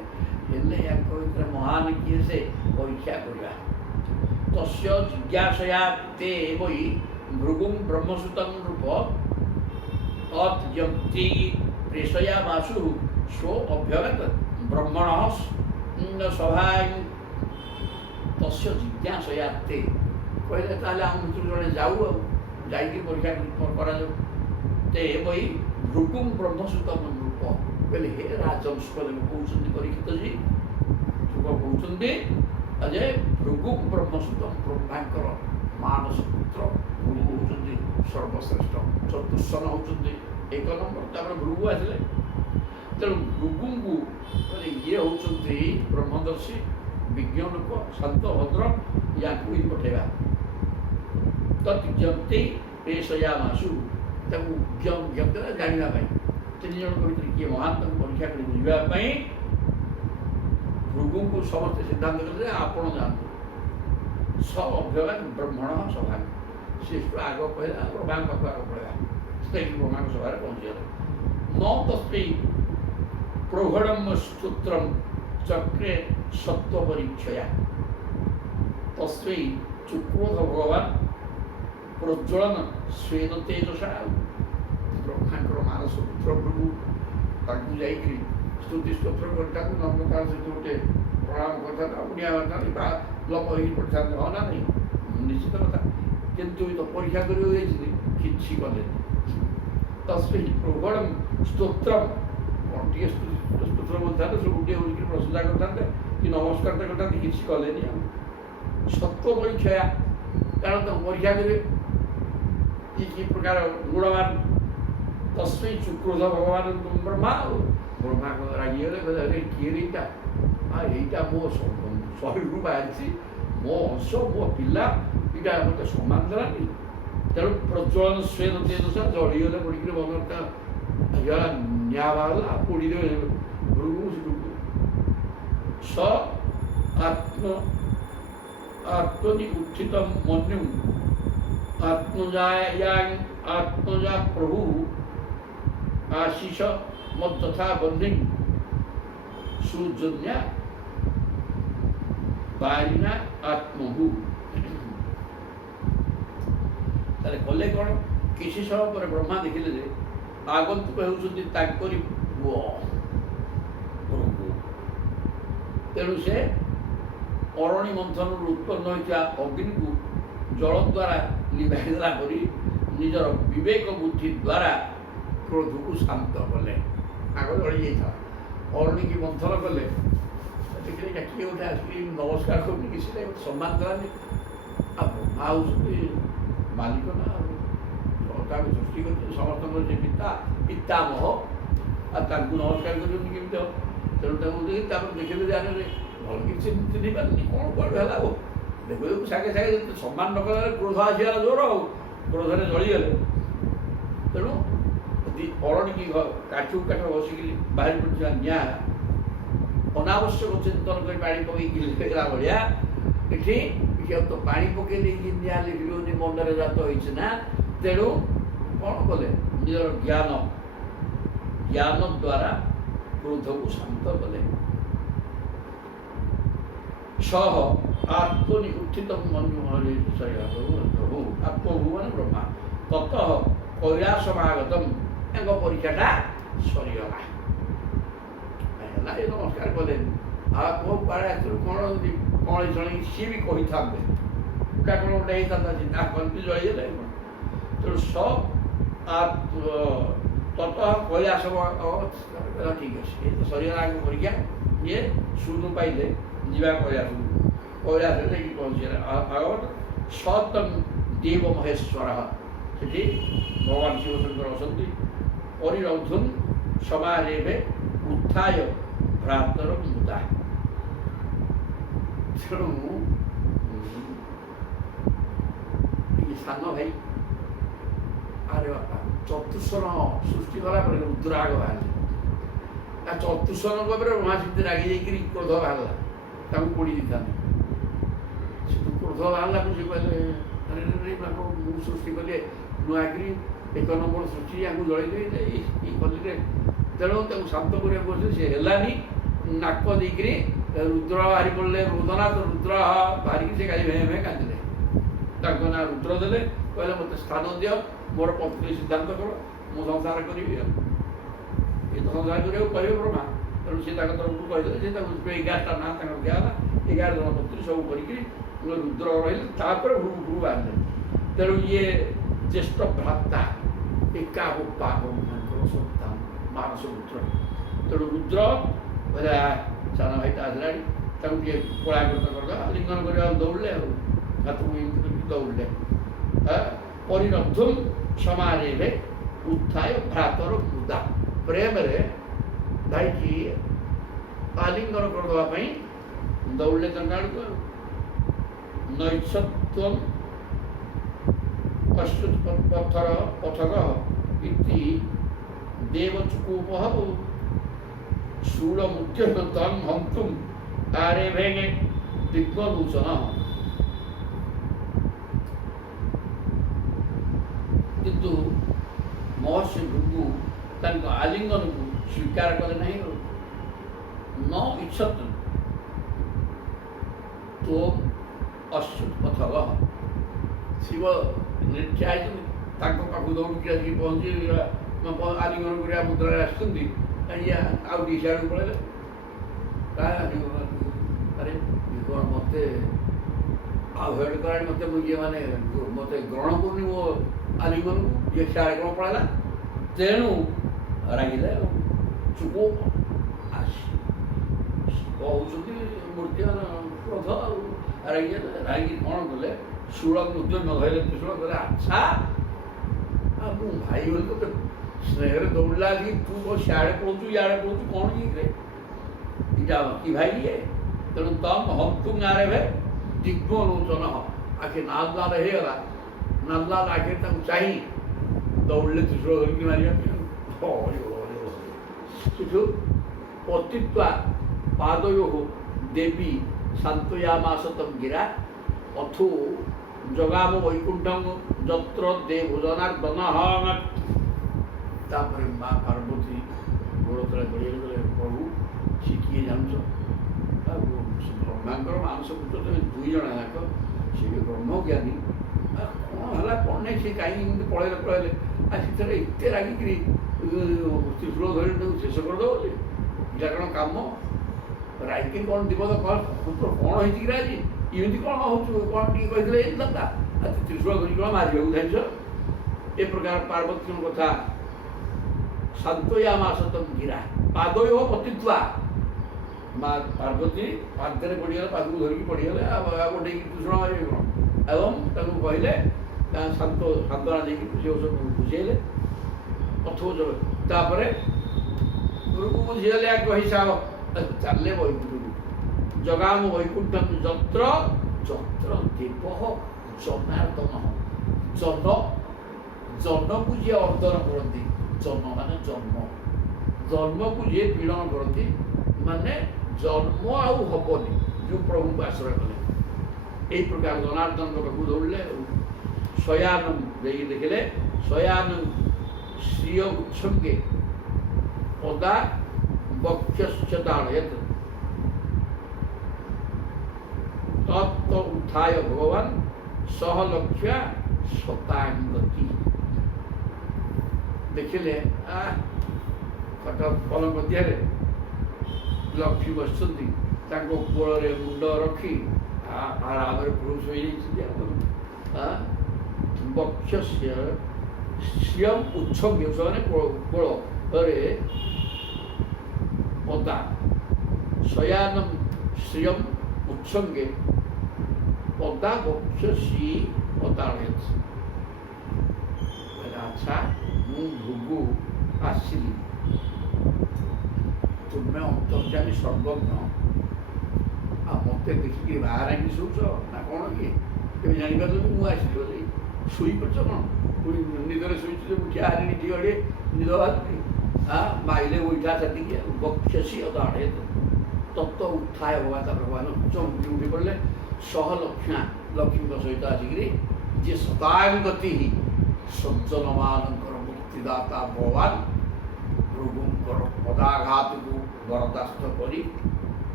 ହେଲେ ୟାଙ୍କ ଭିତରେ ମହାନ କିଏ ସେ ପରୀକ୍ଷା କରିବା। ତସ୍ୟ ଜିଜ୍ଞାସୟା ତେ ବୈ ଭୃଗୁଂ ବ୍ରହ୍ମସୂତଂ ରୂପ ତଦ୍ୟକ୍ତି ପ୍ରେଷୟାମାସୁ ସ୍ୱ ଅଭ୍ୟଗତ ବ୍ରହ୍ମଣଃ ସଭାୟ ତସ୍ୟ ଜିଜ୍ଞାସୟା ତେ। କହିଲେ ତାହେଲେ ଆମ ଭିତରୁ ଜଣେ ଯାଉ, ଆଉ ଯାଇକି ପରୀକ୍ଷା କରାଯାଉ। ତେ ବୈ ଭୃଗୁଂ ବ୍ରହ୍ମସୂତଂ ରୂପ, କହିଲେ ହେ ରାଜନ ସୁଖଦେବ କହୁଛନ୍ତି, ପରୀକ୍ଷିତଜୀ ସୁଖ କହୁଛନ୍ତି ଯେ ଭୃଗୁଂ ବ୍ରହ୍ମସୂତଂ, ବ୍ରହ୍ମାଙ୍କର ମାନସ ପୁତ୍ର ଭୃଗୁ ହେଉଛନ୍ତି ସର୍ବଶ୍ରେଷ୍ଠ, ଚତୁର୍ସନ ହେଉଛନ୍ତି ଏକ ନମ୍ବର, ତାପରେ ଭୃଗୁ ଆସିଲେ। ତେଣୁ ଭୃଗୁଙ୍କୁ ଇଏ ହେଉଛନ୍ତି ବ୍ରହ୍ମଦର୍ଶୀ ବିଜ୍ଞ ଲୋକ, ଶାନ୍ତ ଭଦ୍ର, ୟାଙ୍କୁ ହିଁ ପଠେଇବା। ତତ୍ୟକ୍ତି ପ୍ରେଷୟାମାସୁ, ତାଙ୍କୁ ଜ୍ଞପ୍ତିରେ ଜାଣିବା ପାଇଁ, ତିନି ଜଣଙ୍କ ଭିତରେ କିଏ ମହାନ ତାଙ୍କୁ ପରୀକ୍ଷା କରି ବୁଝିବା ପାଇଁ ଭୃଗୁଙ୍କୁ ସମସ୍ତେ ସିଦ୍ଧାନ୍ତ କଲେ ଆପଣ ଯାଆନ୍ତୁ। ସ ଅଭ୍ୟଗାତ ବ୍ରହ୍ମଣ ସଭା, ସେ ଆଗ କହିଲା ବ୍ରହ୍ମାଙ୍କ ପାଖକୁ ଆଗ ପଳେଇବା। ସେଇଠି ବ୍ରହ୍ମାଙ୍କ ସଭାରେ ପହଞ୍ଚିଗଲେ। ନ ତସ୍ମୈ ପ୍ରୌଢ଼ମ ସ୍ତୋତ୍ରମ୍ ଚକ୍ରେ ସତ୍ତ୍ୱ ପରୀକ୍ଷୟା, ତସ୍ମୈ ଚକ୍ରୋଧ ଭଗବାନ ପ୍ରଜ୍ୱଳନ ସ୍ୱେନ ତେଜସା। ବ୍ରହ୍ମାଙ୍କର ମାନସ ପୁତ୍ର ଭୃଗୁ, ତାଙ୍କୁ ଯାଇକରି ସ୍ତୁତି ସ୍ତୋତ୍ର କରି ତାକୁ ନମ୍ରତାର ସହିତ ଗୋଟେ ପ୍ରଣାମ କରିଥାନ୍ତି, ପୁଣିଆ କରିଥାନ୍ତି ବା ଲୋପ ହେଇକି ପଡ଼ିଥାନ୍ତି। ହଁ ନା ନାହିଁ, ନିଶ୍ଚିତ କଥା। କିନ୍ତୁ ତ ପରୀକ୍ଷା କରିବାକୁ ଯାଇଛନ୍ତି, କିଛି କଲେନି। ତସ୍ମୈ ପ୍ରୌଢ଼ମ ସ୍ତୋତ୍ରମ୍, କ'ଣ ଟିକେ ସ୍ତୋତ୍ର କରିଥାନ୍ତେ, ସବୁ ଗୋଟିଏ ହୋଇକି ପ୍ରଶଂସା କରିଥାନ୍ତେ କି ନମସ୍କାରଟା କରିଥାନ୍ତେ, କିଛି କଲେନି। ଆଉ ସତ୍ତ୍ୱ ପରୀକ୍ଷା, କାରଣ ତାକୁ ପରୀକ୍ଷା କରିବେ କି ପ୍ରକାର ଗୁଣବାନ। ତସ୍ମୈ ଚକ୍ରୋଧ ଭଗବାନ ବ୍ରହ୍ମା, ଆଉ ବ୍ରହ୍ମା ରାଗିଗଲେ, କହିଲେ କିଏ ଏଇଟା, ଏଇଟା ମୋ ଶରୀରରୁ ବାହାରିଛି, ମୋ ଅଂଶ, ମୋ ପିଲା, ଏଇଟା ମୋତେ ସମ୍ମାନ ଦେଲାନି। ତେଣୁ ପ୍ରଜ୍ୱଳନ ସ୍ୱେନ ତେଜସା, ଜଳିଗଲେ ପଡ଼ିକିରି ମନଟା ନିଆଁ ବାହାରିଲା, ପୋଡ଼ିଦେବେ ଭୃଗୁ। ସ ଆତ୍ମନି ଉତ୍ଥିତ ମନ୍ୟୁ ଆତ୍ମଜା ପ୍ରଭୁ ଆଶିଷ ମତଥା ବନ୍ଧି ସୁଜନ୍ୟା ବାରିନା ଆତ୍ମଭୁ। ତାହେଲେ କଲେ କ'ଣ? କିଛି ସମୟ ପରେ ବ୍ରହ୍ମା ଦେଖିଲେ ଯେ ଆଗନ୍ତୁକ ହେଉଛନ୍ତି ତାଙ୍କରି ପୁଅ ପ୍ରଭୁ। ତେଣୁ ସେ ଅରଣୀ ମନ୍ଥନରୁ ଉତ୍ପନ୍ନ ହୋଇଥିବା ଅଗ୍ନିକୁ ଜଳ ଦ୍ୱାରା ଲିଭାଇ ଦେଲା ପରି ନିଜର ବିବେକ ବୁଦ୍ଧି ଦ୍ୱାରା କ୍ରୋଧକୁ ଶାନ୍ତ କଲେ। ଆଗ ଜଳି ଯାଇଥିଲା, ଅରଣୀକି ମନ୍ଥନ କଲେ। ଦେଖିଲେ କିଏ ଗୋଟେ ଆସିକି ନମସ୍କାର କରୁନି, କିଛି ନାହିଁ, ଗୋଟେ ସମ୍ମାନ ଦେଲାନି। ଆଉ ବ୍ରହ୍ମା ହେଉଛନ୍ତି ମାଲିକ ନା, ତାକୁ ସୃଷ୍ଟି କରିଛନ୍ତି ସମସ୍ତଙ୍କର ସେ ପିତାମହ, ଆଉ ତାଙ୍କୁ ନମସ୍କାର କରୁଛନ୍ତି କେମିତି ହେବ? ତେଣୁ ତାକୁ ଦେଖି ତାପରେ ଦେଖିଲେ ଯେ ଆରେ ଭଲ କିଛି ଚିହ୍ନି ପାରିନି, କ'ଣ କୁଆଡ଼େ ହେଲା ଆଉ ଦେଖୁ ସାଙ୍ଗେ ସାଙ୍ଗେ ସମ୍ମାନ ନ କଲେ କ୍ରୋଧ ଆସିଗଲା ଜୋର, ଆଉ କ୍ରୋଧରେ ଜଳିଗଲେ। ତେଣୁ ଅରଣିକି କାଠକୁ କାଠ ବସିକି ବାହାରି ପଡ଼ିଥିବା ନିଆଁ ଅନାବଶ୍ୟକ ଚିନ୍ତନ କରି ପାଣି ପକେଇକି ଲିଭେଇଲା ଭଳିଆ ଏଠି ତ ପାଣି ପକେଇ ଦେଇକି ନିଆଁ ଲିଭିବନି ମନରେ ଜାତ ହେଇଛି ନା। ତେଣୁ କ'ଣ କଲେ? ନିଜର ଜ୍ଞାନ ଦ୍ୱାରା କ୍ରୋଧକୁ ଶାନ୍ତ କଲେ। ସହ ଆତ୍ମନି ଉତ୍ଥିତ ପ୍ରଭୁ ଆତ୍ମଭୁବନ ବ୍ରହ୍ମା ତତଃ କୈଳାସମାଗତମ୍। ତାଙ୍କ ପରୀକ୍ଷାଟା ସରିଗଲା, ହେଲା। ଏ ନମସ୍କାର କଲେ, ଆଉ କୋଉ କୁଆଡ଼େ ଆସିଥିଲୁ, କ'ଣ ଛଣି ସିଏ ବି କହିଥାନ୍ତେ, କା କ'ଣ ଗୋଟେ ହେଇଥାନ୍ତା, ଚିନ୍ତା କରନ୍ତି ଜଳିଗଲେ। ତେଣୁ ତତଃ କୈଳାସ ଠିକ୍ ଅଛି, ଏ ତ ସରିଗଲା ଆଗ ପରୀକ୍ଷା। ଇଏ ଶୂନ ପାଇଲେ ଯିବା କୈଳାସକୁ, କୈଳାସରେ ଯାଇକି ପହଞ୍ଚିଗଲେ। ଭାଗବତ ସତଂ ଦେବ ମହେଶ୍ୱର, ସେଠି ଭଗବାନ ଶିବଶଙ୍କର ଅଛନ୍ତି। ପରିରନ୍ଧୁନ୍ ସମାରେଭେ ଉତ୍ଥାୟ ଭ୍ରାତର ମୁଦା। ତେଣୁ ସାନ ଭାଇ, ଆରେ ବାପା, ଚତୁଃସନ ସୃଷ୍ଟି କଲା ପରେ ରୁଦ୍ରାଗ ବାହାରିଲେ। ଚତୁଃସନଙ୍କ ଉପରେ ବ୍ରହ୍ମା ସେମିତି ରାଗି ଯାଇକରି କ୍ରୋଧ ବାହାରିଲା, ତାଙ୍କୁ ପୋଡ଼ି ଦେଇଥାନ୍ତି। ସେଠୁ କ୍ରୋଧ ବାହାରିଲା, ସେ କହିଲେ ଆରେ ମୁଁ ସୃଷ୍ଟି କଲି ନୂଆକିରି, 1 ନମ୍ବର ସୃଷ୍ଟି, ୟାଙ୍କୁ ଜଳେଇଦେବି ଏଇ କଲିରେ। ତେଣୁ ତାକୁ ଶାନ୍ତ କରିବାକୁ ବସିଲେ, ସେ ହେଲାନି। ନାକ ଦେଇକିରି ରୁଦ୍ର ବାହାରି ପଡ଼ିଲେ, ରୋଦନା। ତ ରୁଦ୍ର ବାହାରିକି ସେ କାଲି ଭେଁ ଭେଁ କାନ୍ଦିଲେ। ତାଙ୍କ ନାଁ ରୁଦ୍ର ଦେଲେ, କହିଲେ ମୋତେ ସ୍ଥାନ ଦିଅ, ମୋର ପତ୍ନୀ ସିଦ୍ଧାନ୍ତ କର, ମୁଁ ସଂସାର କରିବି। ଆଉ ଏ ତ ସଂସାର କରିବାକୁ କହିବେ ବ୍ରହ୍ମା। ତେଣୁ ସେ ତାଙ୍କ ତରଫରୁ କହିଦେଲେ ଯେ ତାଙ୍କୁ 11ଟା ନାଁ ତାଙ୍କର ଦିଆହେଲା, 11 ଜଣ ପତ୍ନୀ ସବୁ କରିକିରି ରୁଦ୍ର ରହିଲେ। ତାପରେ ଭୃ ବାହାରିଲେ। ତେଣୁ ଇଏ ଜ୍ୟେଷ୍ଠ ଭ୍ରାତା, ଏକା ବୋପା ବ୍ରହ୍ମାଙ୍କର ସନ୍ତାନ, ମାନସ ପୁତ୍ର। ତେଣୁ ରୁଦ୍ର କହିଲେ ସାନ ଭାଇଟା ଆସିଲାଣି, ତାଙ୍କୁ ଟିକେ କୋଳାକୃତ କରିଦେବା, ଲିଙ୍ଗନ କରିବାକୁ ଦୌଡ଼ିଲେ। ଆଉ ହାତକୁ ଏମିତି କରିକି ଦୌଡ଼ିଲେ। ପରିରନ୍ଧୁମ୍ ସମାରେଭେ ଉତ୍ଥାୟ ଭ୍ରାତର ମୁଦା। ପ୍ରେମରେ ଭାଇକି ଆଲିଙ୍ଗନ କରିଦେବା ପାଇଁ ଦୌଡ଼ିଲେ ତାଙ୍କ ଆଡ଼କୁ। ନୈଷତ୍ୱମ୍ ପଥର ଇତି ଦେବଚୁକୁପଃ ଶୂଳମୁଦ୍ୟତଂ ହନ୍ତୁମ୍ ଆରେଭେ ଦିଗ୍ବଦୂଷଣ। କିନ୍ତୁ ମହର୍ଷି ଭୃଗୁ ତାଙ୍କ ଆଲିଙ୍ଗନକୁ ସ୍ୱୀକାର କଲେ ନାହିଁ। ନ ଇଚ୍ଛତ୍ ତ୍ୱମ୍ ଅଚ୍ୟୁତ ପଥଗ। ଶିବ ଠିଆ ହେଇଛନ୍ତି, ତାଙ୍କ ପାଖକୁ ଦୌଡ଼ିକି ଆସିକି ପହଞ୍ଚି ଆଲିଙ୍ଗନ କରିବା ମୁଦ୍ରାରେ ଆସିଛନ୍ତି। ଆଉ ଦୁଇ ସିଆଡ଼କୁ ପଳେଇଲେ। ଆରେ କ'ଣ ମୋତେ ଆଭଏଡ଼ କଲାଣି, ମୋତେ ଇଏ ମାନେ ମୋତେ ଗ୍ରହଣ କରୁନି ମୋ ଆଲିଙ୍ଗନକୁ, ଇଏ ସିଆଡ଼େ କ'ଣ ପଳେଇଲା। ତେଣୁ ରାଗିଲେ। ଆଉ ଚୁପ କହୁଛନ୍ତି ମୂର୍ତ୍ତିମାନ କ୍ରୋଧ, ଆଉ ରାଗିଲେ। ରାଗି କ'ଣ କଲେ, ଶୂଳ ମୁଦ୍ୟ ନଧଇଲେ ତ୍ରିଶୂଳ କଲେ, ଆଚ୍ଛା ମୁଁ ଭାଇ ବୋଲି ତୋତେ ସ୍ନେହରେ ଦୌଡ଼ିଲା କି ତୁ ସିଆଡ଼େ ପଳଉଛୁ ଇଆଡ଼େ ପଳଉଛୁ, କ'ଣ ଇଏ ଏଇଟା କି ଭାଇ ଇଏ। ତେଣୁ ତମ୍ ହନ୍ତୁ ଗାଁରେ ଭେ ଦିଗ୍ମ ଲୋଚନ, ଆଖି ନାଲ ଲାଲ ହେଇଗଲା। ନାଲ ଲାଲ ଆଖିରେ ତାଙ୍କୁ ଚାହିଁ ଦୌଡ଼ିଲେ ତ୍ରିଶୂଳ ଧରିକି ମାରିବା ପାଇଁ। ସେଠୁ ପତିତ୍ୱା ପାଦୟୋଃ ଦେବୀ ଶାନ୍ତୟାମାସ ତମ୍ ଗିରା ଅଥୁ ଜଗାମ ବୈକୁଣ୍ଠଂ ଯତ୍ର ଦେବଜନାର୍ଦ୍ଦନଃ। ତାପରେ ମା ପାର୍ବତୀ ଗୋଡ଼ ତଳେ ଗଡ଼ିଆରେ ଗଲେ, ପ୍ରଭୁ ସେ କିଏ ଜାଣୁଛ? ଆଉ ବ୍ରହ୍ମାଙ୍କର ମାନସ ପୁତ୍ର, ତମେ 2 ଜଣ ଯାକ, ସେ ବ୍ରହ୍ମଜ୍ଞାନୀ, କ'ଣ ହେଲା କ'ଣ ନାହିଁ ସେ କାହିଁକି ଏମିତି ପଳେଇଲେ ଆଉ ସେଥିରେ ଏତେ ରାଗିକିରି ତ୍ରିଶୂଳ ଧରି ତାକୁ ଶେଷ କରିଦେବ ବୋଲି ଏଇଟା କ'ଣ କାମ ରାଗିକିରି କ'ଣ ଦିବସ କ'ଣ ହେଇଛି କିରେ ଆଜି ଏମିତି କ'ଣ ହେଉଛୁ କ'ଣ ଟିକେ କହିଥିଲେ ହେଇଥାନ୍ତା ଆଉ ତ୍ରିଶୂଳ ଧରି କ'ଣ ମାରିବାକୁ ଧାଇଁଛ ଏ ପ୍ରକାର ପାର୍ବତୀଙ୍କ କଥା ଶାନ୍ତୟା ମା ସତମ ଗିରା ପାଦୟ ପତିତ୍ୱା ମା ପାର୍ବତୀ ପାଦରେ ପଡ଼ିଗଲେ ପାଦକୁ ଧରିକି ପଡ଼ିଗଲେ ଆଉ ଗୋଟେ ତ୍ରିଶୂଳ ମାରିବେ କ'ଣ ଏବଂ ତାକୁ କହିଲେ ସାନ୍ତ୍ୱନା ଦେଇକି ସେ ସବୁ ବୁଝେଇଲେ ଅଥଚ ତାପରେ ଗୁରୁକୁ ବୁଝିଗଲେ ଆଗ ହିସାବ ଚାଲିଲେ ବୈକୁଣ୍ଠକୁ ଜଗାମ ବୈକୁଣ୍ଠମ ଯତ୍ର ଯତ୍ର ଦେବ ଜନାର୍ଦ୍ଦନ ଜନ୍ମକୁ ଯିଏ ଅର୍ଦ୍ଦନ କରନ୍ତି ଜନ୍ମ ମାନେ ଜନ୍ମକୁ ଯିଏ ପୀଡ଼ନ କରନ୍ତି ମାନେ ଜନ୍ମ ଆଉ ହବନି ଯେଉଁ ପ୍ରଭୁଙ୍କୁ ଆଶ୍ରୟ କଲେ এই প্রকার জনার্দনଙ୍କ ପାଖକୁ ଦୌଡ଼ିଲେ ଶୟାନ ଦେଇକି ଦେଖିଲେ ଶୟାନ ଶ୍ରିୟ ଉଚ୍ଛଙ୍ଗେ ପଦା ବକ୍ଷଶ୍ଚତାଳୟତ ତତ୍ତ ଉତ୍ଥାୟ ଭଗବାନ ସହଲକ୍ଷ୍ୟା ଶତାଙ୍ଗତି ଦେଖିଲେ ଖଟ ପଲଙ୍କ ଦିହରେ ଲକ୍ଷ୍ମୀ ବସିଛନ୍ତି ତାଙ୍କ କୋଳରେ ମୁଣ୍ଡ ରଖି ଆରାମରେ ପୁରୁଷ ହୋଇଯାଇଛନ୍ତି ବକ୍ଷସ୍ୟ ଶ୍ରିୟମ ଉଚ୍ଛଙ୍ଗେ ସେମାନେ କୋଳରେ ପଦା ଶୟାନମ ଶ୍ରିୟମ ଉଚ୍ଛଙ୍ଗେ ପଦା ବକ୍ଷଶ୍ରୀ ପଦାଳୟତ ଆଚ୍ଛା ମୁଁ ଭୃଗୁ ଆସିଲି ତୁମେ ଅନ୍ତର୍ଯାମୀ ସର୍ବଜ୍ଞ ଆଉ ମୋତେ ଦେଖିକି ବାହାରାଙ୍ଗି ଶୋଉଛ ନା କ'ଣ କି କେବେ ଜାଣିପାରିଲ ମୁଁ ଆସିଲି ବୋଲି ଶୋଇପଡ଼ିଛ କ'ଣ ପୁଣି ନିଦରେ ଶୋଇଛୁ ଯେ ଉଠି ହାରିଣି ଟିକେ ଅଡ଼େ ନିଦ ବାହାରୁଛି ମାଇଲେ ଉଠା ଛାତିକି ବକ୍ଷସୀ ଅଦାଡ଼େ ତତ୍ତ ଉତ୍ଥାୟ ହେବା ତାପରେ ଭଗବାନ ଚମକି ଉଠି ପଡ଼ିଲେ ଲକ୍ଷ୍ମୀଙ୍କ ସହିତ ଆସିକିରି ଯିଏ ଶତାଙ୍ଗତି ସଜ୍ଜନମାନଙ୍କର ମୁକ୍ତିଦାତା ଭଗବାନ ଭୃଗୁଙ୍କର ପଦାଘାତକୁ ବରଦାସ୍ତ କରି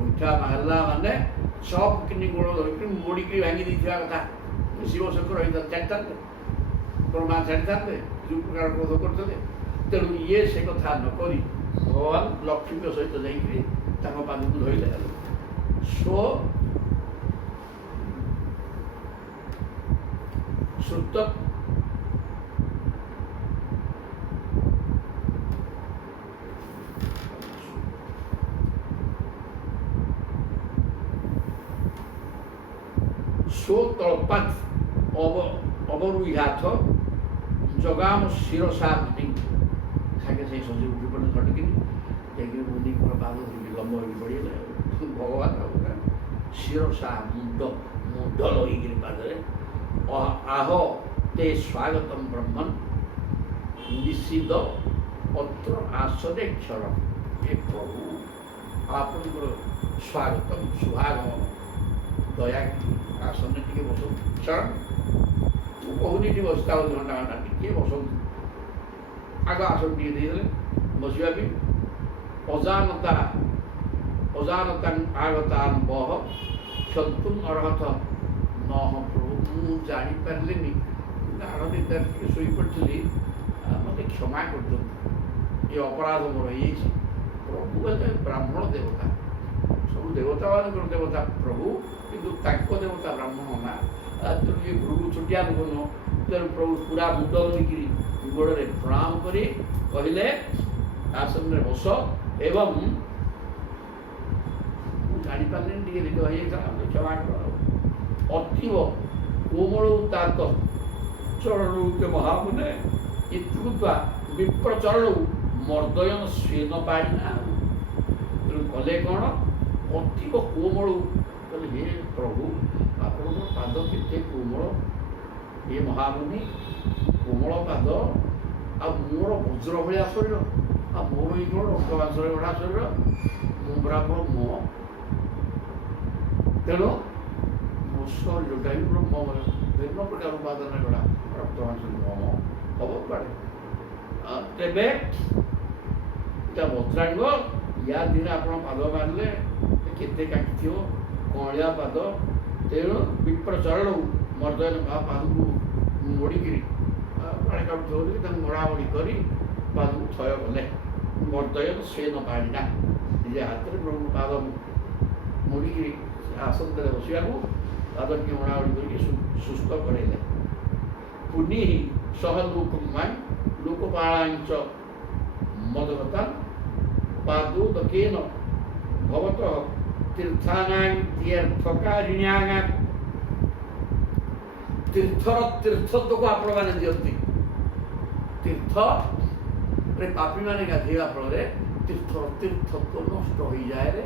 ଉଠା ମାରିଲା ମାନେ ସବ କିନି ଗୋଡ଼ ଧରିକି ମୋଡ଼ିକି ଭାଙ୍ଗି ଦେଇଥିବା କଥା ଶିବ ଶଙ୍କର ଛାଡ଼ିଥାନ୍ତେ ବ୍ରହ୍ମା ଛାଡ଼ିଥାନ୍ତେ ଯେଉଁ ପ୍ରକାର କ୍ରୋଧ କରିଥିଲେ ତେଣୁ ଇଏ ସେ କଥା ନ କରି ଭଗବାନ ଲକ୍ଷ୍ମୀଙ୍କ ସହିତ ଯାଇକରି ତାଙ୍କ ପାଦକୁ ଧରିଲେ ଶ୍ରୁତ ତଳପାତ ଅବରୁହାଥ ଜଗାମ ଶିରସା ମୁନି ସାଙ୍ଗେ ସେଇ ସଜି ଉଠି ପଡ଼ିଲେ ଝଟକିନି ଯାଇକିରି ମୁନିଙ୍କର ପାଦ ଧରିକି ଲମ୍ବ ହୋଇକି ପଡ଼ିଗଲେ ଭଗବାନ ଶିରସା ମୁଣ୍ଡ ଲଗେଇକିରି ପାଦରେ ଆହ ତେ ସ୍ୱାଗତମ ବ୍ରହ୍ମନ ନିଷିଦ ଅତ୍ର ଆସନେ କ୍ଷର ଏ ପ୍ରଭୁ ଆପଣଙ୍କର ସ୍ୱାଗତମ ଶୁଭାଗମନ ଦୟାକରି ଆସନରେ ଟିକେ ବସନ୍ତୁ କ୍ଷଣ ମୁଁ କହୁନି ଏଠି ବସିଥା ଘଣ୍ଟା ଘଣ୍ଟା ଟିକେ ବସନ୍ତୁ ଆଗ ଆସନ ଟିକେ ଦେଇଦେଲେ ବସିବା ପାଇଁ ଅଜାନତା ଆଗତାନ ବହ କ୍ଷନ୍ତୁମ ଅର୍ହତ ନହ ପ୍ରଭୁ ମୁଁ ଜାଣିପାରିଲିନି ଗାଢ଼ ନିଦାରେ ଟିକେ ଶୋଇପଡ଼ିଥିଲି ମୋତେ କ୍ଷମା କରିଦିଅନ୍ତୁ ଏ ଅପରାଧ ମୋର ହେଇଯାଇଛି ପ୍ରଭୁ ହେଲେ ବ୍ରାହ୍ମଣ ଦେବତା ସବୁ ଦେବତାମାନଙ୍କର ଦେବତା ପ୍ରଭୁ କିନ୍ତୁ ତାଙ୍କ ଦେବତା ବ୍ରାହ୍ମଣ ନା ତେଣୁ ଇଏ ଭୃଗୁ ଛୋଟିଆ ଲୋକ ନୁହଁ ତେଣୁ ପ୍ରଭୁ ପୁରା ମୁଣ୍ଡ ଧରିକିରି ଗୋଡ଼ରେ ପ୍ରଣାମ କରି କହିଲେ ଆସନରେ ବସ ଏବଂ ମୁଁ ଜାଣିପାରିଲିନି ଟିକେ ନିଦ ହେଇଯାଇଥିଲା କ୍ଷମା କର ଅତୀବ କୋମଳ ତାତ ଚରଣୁ ମହାମୁନେ ଇତ୍ୟୁକ୍ତ୍ୱା ବିପ୍ରଚରଣୁ ମର୍ଦୟନ ସ୍ୱେନ ପାଣିନା ତେଣୁ କଲେ କ'ଣ ଅତୀବ କୋମଳ କହିଲେ ହେ ପ୍ରଭୁ ଆପଣଙ୍କର ପାଦ କେତେ କୋମଳ ଏ ମହାମୁନି କୋମଳ ପାଦ ଆଉ ମୋର ବଜ୍ର ଭଳିଆ ଶରୀର ଆଉ ମୋର ଏଇ କ'ଣ ରକ୍ତ ମାଂସରେ ଗଢ଼ା ଶରୀର ମୁଁ ବ୍ରାହ୍ମଣ ମୁହଁ ତେଣୁ ମୋ ଶରୀରଟା ବି ବ୍ରହ୍ମମୟ ବିଭିନ୍ନ ପ୍ରକାର ଉପାଦାନରେ ଗଢ଼ା ରକ୍ତ ମାଂସ ବ୍ରହ୍ମ ହବ କୁଆଡ଼େ ତେବେ ଏଇଟା ବଜ୍ରାଙ୍ଗ ୟା ଦିନେ ଆପଣ ପାଦ ମାରିଲେ କେତେ କାଟିଥିବ କଅଁଳିଆ ପାଦ ତେଣୁ ବିପ୍ରଚରଣ ମର୍ଦ୍ଦୟନ ପାଦକୁ ମୋଡ଼ିକିରି ପାଣି କାଟୁ ଧରିକି ତାଙ୍କୁ ମୋଡ଼ାମୋଡ଼ି କରି ପାଦକୁ ଥୟ କଲେ। ମର୍ଦ୍ଦୟନ ସେ ନ ପାଣିନା ନିଜ ହାତରେ ପ୍ରଭୁ ପାଦ ମୋଡ଼ିକିରି ଆସନ ଦେଲେ ବସିବାକୁ, ପାଦ ଟିକେ ମୋଡ଼ାମୋଡ଼ି କରିକି ସୁସ୍ଥ କରେଇଲେ। ପୁନି ସହ ଲୋକମାନ୍ ଲୋକପାଳାଞ୍ଚ ମଦଗତା ପାଦୋଦକେନ ଭବତଃ ତୀର୍ଥାନାଂ ତୀର୍ଥକାରିଣ୍ୟାଂ। ତୀର୍ଥର ତୀର୍ଥତ୍ୱକୁ ଆପଣମାନେ ଦିଅନ୍ତି। ତୀର୍ଥରେ ପାପୀମାନେ ଗାଧୋଇବା ଫଳରେ ତୀର୍ଥର ତୀର୍ଥତ୍ୱ ନଷ୍ଟ ହୋଇଯାଏ।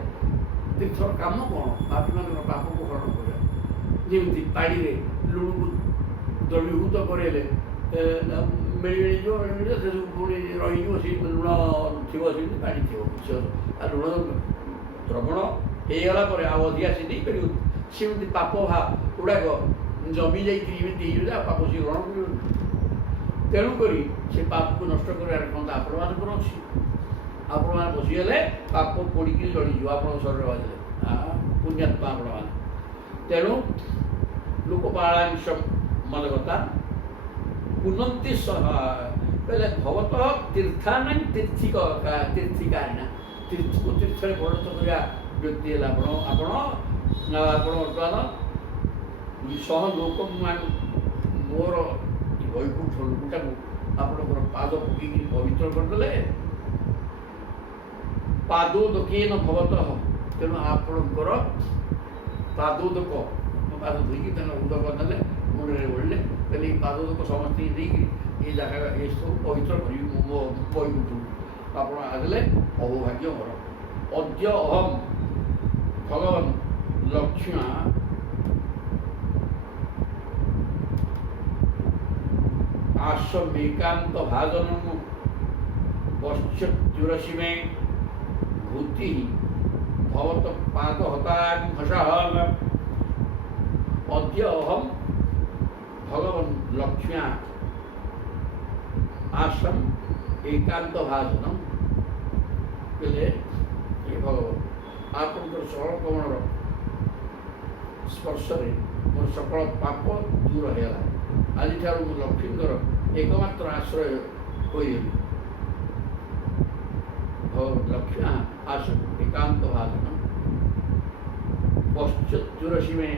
ତୀର୍ଥର କାମ କ'ଣ? ପାପୀମାନଙ୍କର ପାପକୁ ହରଣ କରିବା। ଯେମିତି ପାଣିରେ ଲୁଣକୁ ଦ୍ରବୀଭୂତ କରେଇଲେ ମିଳିଯିବ, ସେସବୁ ପୁଣି ରହିଯିବ, ସେ ଲୁଣ ଥିବ, ସେମିତି ପାଣି ଥିବ କିଛି। ଆଉ ଲୁଣ ଦ୍ରବଣ ହେଇଗଲା ପରେ ଆଉ ଅଧିକା ସେ ଦେଇପାରିବ। ସେମିତି ପାପ ଗୁଡ଼ାକ ଜମି ଯାଇକି ଏମିତି ହେଇଯିବ, ଆଉ ପାପ ସେ ଗ୍ରହଣ କରିବନି। ତେଣୁକରି ସେ ପାପକୁ ନଷ୍ଟ କରିବାର କ୍ଷମତା ଆପଣମାନଙ୍କର ଅଛି। ଆପଣମାନେ ବସିଗଲେ ପାପ ପୋଡ଼ିକି ଜଳିଯିବ ଆପଣଙ୍କ ଶରୀର ବାଜିଲେ, ପୁଣ୍ୟାତ୍ମା ଆପଣମାନେ। ତେଣୁ ଲୋକପାଳାଂଶ ମଦଗତା ପୁନନ୍ତି ସହ କହିଲେ ଭବତଃ ତୀର୍ଥାନାଂ ତୀର୍ଥିକାରିଣା। ତୀର୍ଥକୁ ତୀର୍ଥରେ ପରିଣତ କରିବା ବ୍ୟକ୍ତି ହେଲା ଆପଣ ବର୍ତ୍ତମାନ ସହ ଲୋକମାନ ମୋର ବୈକୁଣ୍ଠ ଲୋକଟାକୁ ଆପଣଙ୍କର ପାଦ ପକେଇକି ପବିତ୍ର କରିଦେଲେ। ପାଦୋଦକେନ ଭବତଃ, ତେଣୁ ଆପଣଙ୍କର ପାଦୋଦକ, ପାଦ ଧୋଇକି ତାଙ୍କ ଉଦକ ଦେଲେ, ମୁଣ୍ଡରେ ଓଢ଼ିଲେ, କହିଲେ ଏଇ ପାଦୋଦକ ସମସ୍ତଙ୍କୁ ଦେଇକି ଏ ଜାଗା ଏସବୁ ପବିତ୍ର କରିବି ମୋ ବୈକୁଣ୍ଠକୁ। ଆପଣ ଆସିଲେ ଅବଭାଗ୍ୟ ମୋର। ଅଦ୍ୟ ଅହମ୍ ଭଗବାନ ଲକ୍ଷ୍ମା ଆଶ୍ରମେକାନ୍ତ ଭାଜନଂ ପଶ୍ଚତ୍ୟୁରସୀମେ ଭୂତି ଭବତ ପାଦ ହତାଂ ହସଃ। ଅଦ୍ୟ ଅହମ୍ ଭଗବାନ ଲକ୍ଷ୍ମ୍ୟା ଆଶ୍ରମ ଏକାନ୍ତ ଭାଜନଂ। କହିଲେ ହେ ଭଗବାନ, ଆପଣଙ୍କର ସରଳ କମଳର ସ୍ପର୍ଶରେ ମୋର ସକଳ ପାପ ଦୂର ହେଇଗଲା। ଆଜିଠାରୁ ମୁଁ ଲକ୍ଷ୍ମୀଙ୍କର ଏକମାତ୍ର ଆଶ୍ରୟ ହୋଇଗଲି। ଲକ୍ଷ୍ମୀ ଆଶ୍ରମ ଏକାନ୍ତ ଭାଜନ ପଶ୍ଚତ୍ୟୁରସୀମେ।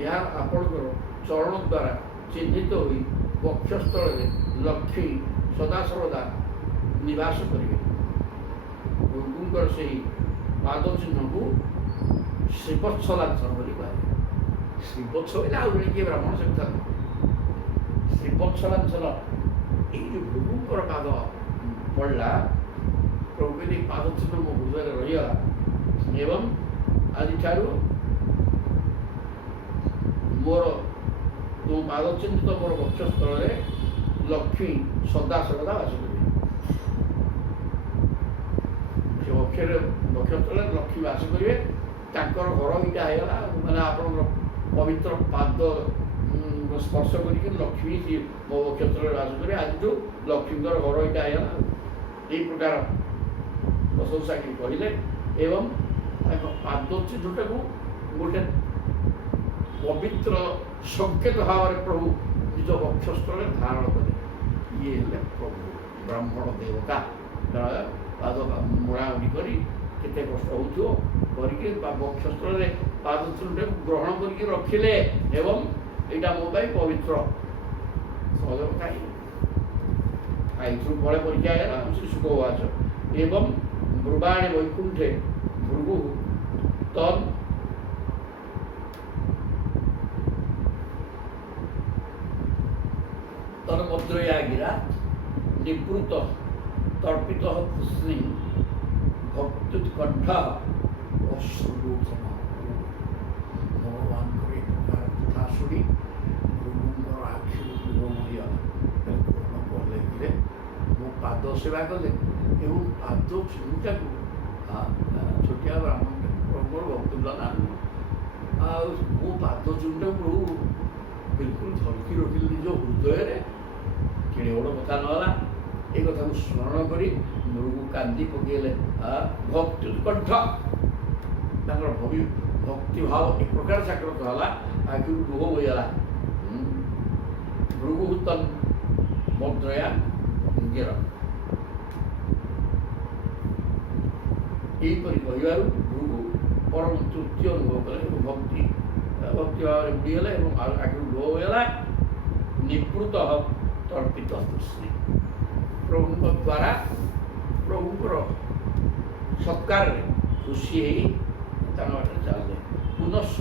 ଏହା ଆପଣଙ୍କର ଚରଣ ଦ୍ୱାରା ଚିହ୍ନିତ ହୋଇ ବକ୍ଷସ୍ଥଳରେ ଲକ୍ଷ୍ମୀ ସଦାସର୍ବଦା ନିବାସ କରିବେ। ପ୍ରଭୁଙ୍କର ସେହି ପାଦ ଚିହ୍ନକୁ ଶ୍ରୀବତ୍ସଲାଞ୍ଚନ ବୋଲି କୁହାଯାଏ। ଶ୍ରୀବତ୍ସ ବୋଇଲେ ଆଉ ଜଣେ କିଏ ବ୍ରାହ୍ମଣ ସେ କଥା ନୁହେଁ। ଶ୍ରୀବତ୍ସଲାଞ୍ଚନ ଏଇ ଯେଉଁ ପ୍ରଭୁଙ୍କର ପାଦ ପଡ଼ିଲା, ପ୍ରଭୁ କହିଲେ ପାଦ ଚିହ୍ନ ମୋ ହୃଦୟରେ ରହିଗଲା, ଏବଂ ଆଜିଠାରୁ ମୋର ତୁ ପାଦ ଚିହ୍ନିତ ମୋର ବକ୍ଷସ୍ଥଳରେ ଲକ୍ଷ୍ମୀ ସଦାସର୍ବଦା ବାସ କରିବେ। ସେ ବକ୍ଷସ୍ଥଳରେ ଲକ୍ଷ୍ମୀ ବାସ କରିବେ। ତାଙ୍କର ଘର ଏଇଟା ହେଇଗଲା, ମାନେ ଆପଣଙ୍କର ପବିତ୍ର ପାଦ ସ୍ପର୍ଶ କରିକି ଲକ୍ଷ୍ମୀ ମୋ ବକ୍ଷସ୍ଥଳରେ ବାସ କରିବେ। ଆଜିଠୁ ଲକ୍ଷ୍ମୀଙ୍କର ଘର ଏଇଟା ହେଇଗଲା। ଏଇ ପ୍ରକାର ପ୍ରଶଂସା କହିଲେ, ଏବଂ ତାଙ୍କ ପାଦ ଚିହ୍ନଟାକୁ ଗୋଟେ ପବିତ୍ର ସଂକେତ ଭାବରେ ପ୍ରଭୁ ନିଜ ବକ୍ଷସ୍ଥଳରେ ଧାରଣ କଲେ। ଇଏ ହେଲେ ପ୍ରଭୁ ବ୍ରାହ୍ମଣ ଦେବତା। ପାଦ ମୋଡ଼ାମୋଡ଼ି କରି କେତେ କଷ୍ଟ ହେଉଥିବ କରିକି ବକ୍ଷସ୍ଥଳରେ ପାଦ ଚିହ୍ନଟାକୁ ଗ୍ରହଣ କରିକି ରଖିଲେ, ଏବଂ ଏଇଟା ମୋ ପାଇଁ ପବିତ୍ର। ସହଜ କଥା ଏଥିରୁ ଫଳେ ପରୀକ୍ଷା ହେଲା ଶ୍ରୀ ସୁଖବାଚ। ଏବଂ ବ୍ରୁବାଣେ ବୈକୁଣ୍ଠେ ଭୃଗୁ ତନ୍ ତନ୍ମଦ୍ରୟା ଗିରା ନିବୃତ ତର୍ପିତ କୃଷ୍ଣୀ ଭକ୍ତୁତ୍କଣ୍ଠ ଅଶ୍ରୁଲୋଚନ। ଭଗବାନଙ୍କର ଏ ପ୍ରକାର କଥା ଶୁଣି ଭୃଗୁଙ୍କର ଆଖିରୁ ଲୁହ ହୋଇଗଲା। ପୂର୍ଣ୍ଣ କଲେ ମୋ ପାଦ ସେବା କଲେ, ଏବଂ ପାଦ ଚିହ୍ନଟାକୁ ଛୋଟିଆ ବ୍ରାହ୍ମଣଟାକୁ ପ୍ରବଳ ଭକ୍ତୁଲା ନାମ, ଆଉ ମୋ ପାଦ ଚିହ୍ନଟାକୁ ବିଲକୁଲ ଧରିକି ରଖିଲେ ନିଜ ହୃଦୟରେ। କେଡ଼େ ବଡ଼ କଥା ନହେଲା। ଏ କଥାକୁ ସ୍ମରଣ କରି ମୃଗୁ କାନ୍ଦି ପକେଇଲେ। ଭକ୍ତୁତ୍କଣ୍ଠ भक्तिभाव एक प्रकार जागृत होला आखिर लुह गला भृगुतन मुद्रया गिर यहीपरि कहू भृगु परम तृतीय अनुभव कले भक्ति भक्तिभाव बुड़ीगले आखिर लुह गला निवृत्त तर्पित तृष्णि प्रभु द्वारा प्रभुर सत्कार खुशी चले पुनश्च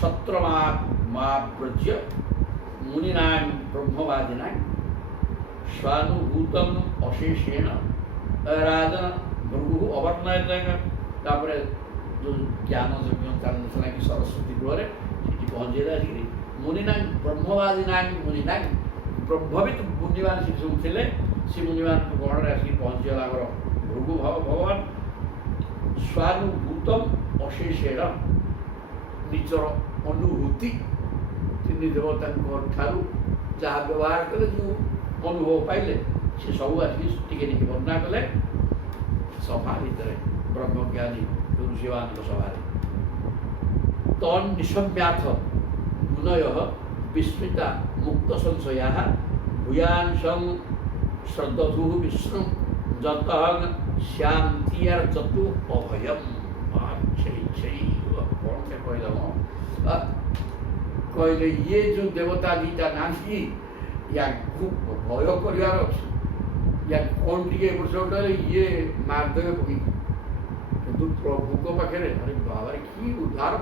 सत्रमाव्रज्य मुनिना ब्रह्मवादिना स्वानुभूतम अशेषेण राजन भृगु अवर्णयत तापर जो ज्ञान चलना कि सरस्वती गृह से पहुँचे मुनिना ब्रह्मवादिना मुनिना ब्रह्मविद मुनिमान से सब थे से मुनिमान गण आसिक पहुँचीगला आमर भृगु भगवान स्वानुभूतम अशेषेण निजर अनुभूति तीन देवता ठारू जहाँ व्यवहार कले जो अनुभव पाइले से सब आसिक टिके टिके वर्णना कले सभा भितर ब्रह्मज्ञानी ऋषिवान सभा तन निशम्याथ मुनय विस्मिता मुक्त संशया भूयांशं श्रद्धु विष्णु जतन शांतिर्जतु अभयम कौन से कहले ये जो देवता दीटा नाची या खूब भय कर या कौन टी ये मारदेवे पकई कि प्रभु पाखे अरे बाबा कि उद्धार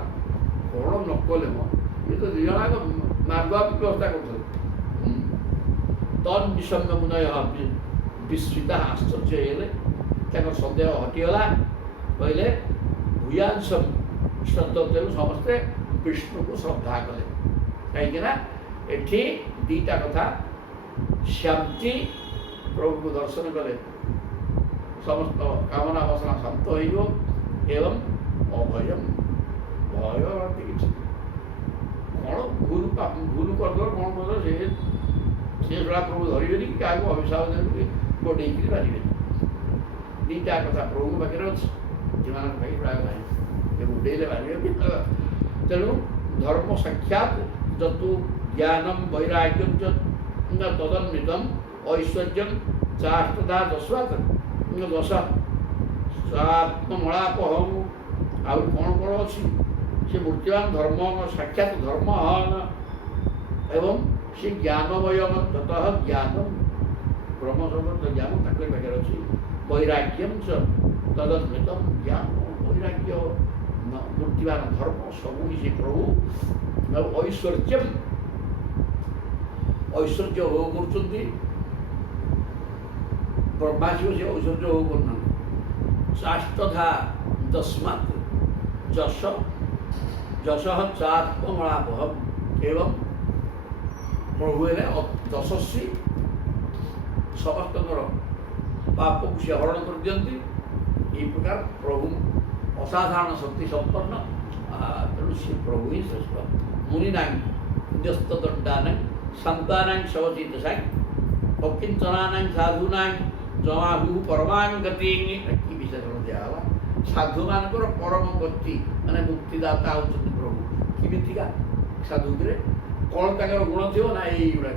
कौन नकले मो ये तो दिजा मारदा व्यवस्था कर तन निशम्य मुनय विस्मिता आश्चर्य हेले सन्देह हटिगला कहले भूयांशम श्रद्धा समस्ते विष्णु को श्रद्धा कले कहीं दीटा कथा शांति प्रभु को दर्शन कले समस्त कामना वासना शांत हो एवं अभयम भय कौन भूल करदे कौन कर से प्रभु धरवे कि क्या अभिशाप देवे गोटे मारे दीटा कथा प्रभु पाखे अच्छे जो प्राय ना उड़े मारे तेणु धर्म साक्षात जतु ज्ञानम वैराग्यम तदन्वितम ऐश्वर्य चाष्टता दशवात दश आत्ममलापहम आउ कौन कौन अच्छी से मूर्तिवान धर्म साक्षात धर्म एवं से ज्ञानमय ततः ज्ञानम ब्रह्मसम्बद्ध ज्ञान ताके पाखे अच्छी वैराग्यम च तदन्वितम ज्ञान वैराग्य मूर्तिवान धर्म सबू से प्रभु ऐश्वर्यम ऐश्वर्य हो कर ब्रह्माशी से ऐश्वर्य हो करना चाष्टधा दस्मात् जश जश चात्ममलापहम एवं प्रभु यशस्वी समस्त पाप को से हरण कर दियंती ये प्रकार प्रभु असाधारण शक्ति संपन्न तेणु से प्रभु ही श्रेष्ठ मुनिना न्यस्तदंडाना संताना शवचितसा अकिंचना साधुना जमाहु परमांगति कि विशेषण दिगला साधु मान परम गति माने मुक्तिदाता होती प्रभु किमितिका साधु कौन तक गुण थी ना युवा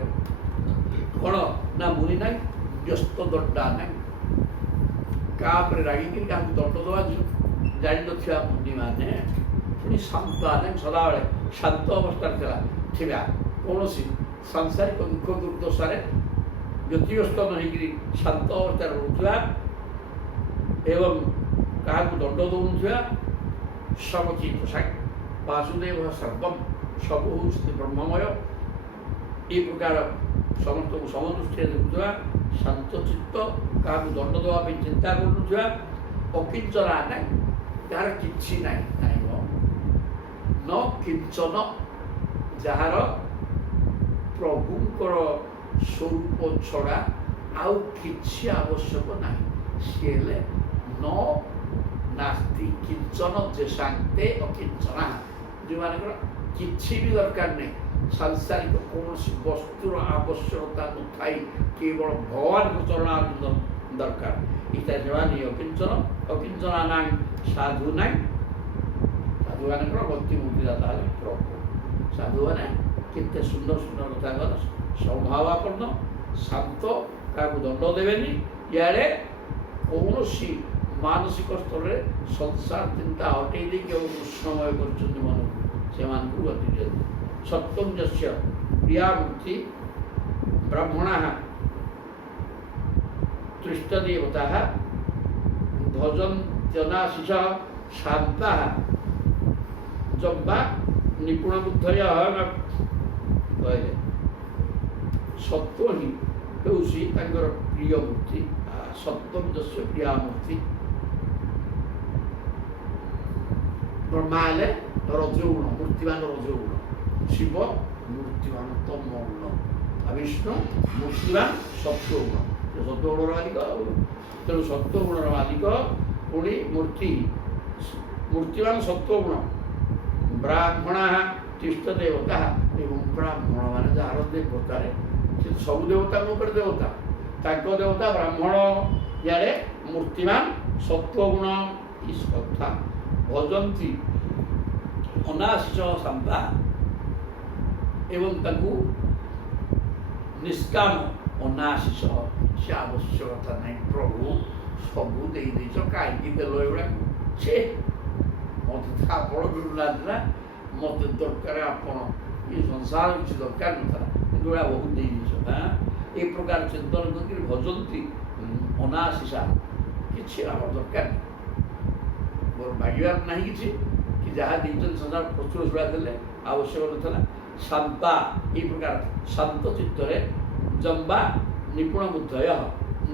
कौन ना मुनि ना व्यस्त दंडा ना क्या रागिक क्या दंड दवा जान मुनि मैंने पुणी शांत सदा बेले शांत अवस्था था कौन सांसारिक दुख दुर्दशा व्यतिग्रस्त नहीं शांत अवस्था रोकवा एवं क्या दंड दौना समचित वासुदेव सर्वम सबू ब्रह्ममय ये प्रकार समस्त को समदृष्टि देखुवा शांतचित्त क्या दंड देवाई चिंता करुवा अकिंचना ना जार कि न किंचन जार प्रभुंकर स्वरूप छड़ा आउ किछि आवश्यक ना सी न नास्ति किंचन जेशांते अकिंचना जो मान किसी भी दरकार नहीं सांसारिक कौन वस्तुर आवश्यकता न थी केवल भगवान को चरणार्जुन दरकार इतना अकिंचन अकिंचना ना साधुना ସାଧୁମାନଙ୍କର ଗତି ମୁକ୍ତିଦାତା ହେଲେ ପ୍ରଭୁ। ସାଧୁମାନେ କେତେ ସୁନ୍ଦର ସୁନ୍ଦର କଥା କଲେ, ସ୍ୱଭାବାପନ୍ନ, ଶାନ୍ତ, କାହାକୁ ଦଣ୍ଡ ଦେବେନି, ଇଆଡ଼େ କୌଣସି ମାନସିକ ସ୍ତରରେ ସଂସାର ଚିନ୍ତା ହଟେଇ ଦେଇକି ଆଉ କୃଷ୍ଣମୟ କରୁଛନ୍ତି ମନକୁ, ସେମାନଙ୍କୁ ଗତି ଦିଅନ୍ତି। ସତ୍ୱଂ ଯସ୍ୟ ପ୍ରିୟା ମୂର୍ତ୍ତି ବ୍ରାହ୍ମଣା ତୃଷ୍ଟଦେବତା ଭଜନ୍ତ୍ୟନାଶିଷ ଶାନ୍ତା ଯବା ନିପୁଣ ବୁଦ୍ଧୟ କହିଲେ। ସତ୍ୱ ହିଁ ହେଉଛି ତାଙ୍କର ପ୍ରିୟ ମୂର୍ତ୍ତି। ସତ୍ୱଂ ଯସ୍ୟ ପ୍ରିୟା ମୂର୍ତ୍ତି। ବ୍ରହ୍ମା ହେଲେ ରଜଗୁଣ, ମୂର୍ତ୍ତିମାନ ରଜଗୁଣ। ଶିବ ମୂର୍ତ୍ତିମାନ ତମୋଗୁଣ। ଆଉ ବିଷ୍ଣୁ ମୂର୍ତ୍ତିମାନ ସତ୍ୱଗୁଣ। ସତ୍ୱଗୁଣର ମାଲିକ। ତେଣୁ ସତ୍ୱଗୁଣର ମାଲିକ ପୁଣି ମୂର୍ତ୍ତିମାନ ସତ୍ୱଗୁଣ। ବ୍ରାହ୍ମଣା ତିଷ୍ଠ ଦେବତା, ଏବଂ ବ୍ରାହ୍ମଣ ମାନେ ଯାହାର ଦେବତାରେ, ସେ ସବୁ ଦେବତାଙ୍କ ଉପରେ ଦେବତା, ତାଙ୍କ ଦେବତା ବ୍ରାହ୍ମଣ, ଇଆଡ଼େ ମୂର୍ତ୍ତିମାନ ସତ୍ୱଗୁଣ। ଇ କଥା ଭଜନ୍ତି ଅନାଶିଷ ଶାନ୍ତା, ଏବଂ ତାଙ୍କୁ ନିଷ୍କାମ ଅନାଶିଷ, ସେ ଆବଶ୍ୟକତା ନାହିଁ। ପ୍ରଭୁ ସବୁ ଦେଇଦେଇଛ, କାହିଁକି ଦେଲ ଏଗୁଡ଼ାକୁ? ସେ ମୋତେ ଆପଣ ମିଳୁନାହାନ୍ତି ନା, ମୋତେ ଦରକାର ଆପଣ, ଏ ସଂସାର କିଛି ଦରକାର ନଥିଲା, କିନ୍ତୁ ଏଗୁଡ଼ା ବହୁତ ଦେଇଦେଇଛ। ଏ ପ୍ରକାର ଚିନ୍ତନ କରିକି ଭଜନ୍ତି ଅନାଶିଷା, କିଛି ଆମର ଦରକାର ନାହିଁ, ମୋର ମାଗିବାର ନାହିଁ କିଛି, କି ଯାହା ଦେଇଛନ୍ତି ସଂସାର ପ୍ରଚୁର ସୁଳା ଦେଲେ, ଆବଶ୍ୟକ ନଥିଲା। ଶାନ୍ତା, ଏହି ପ୍ରକାର ଶାନ୍ତ ଚିତ୍ତରେ। ଜମ୍ବା ନିପୁଣ ବୁଦ୍ଧୟ,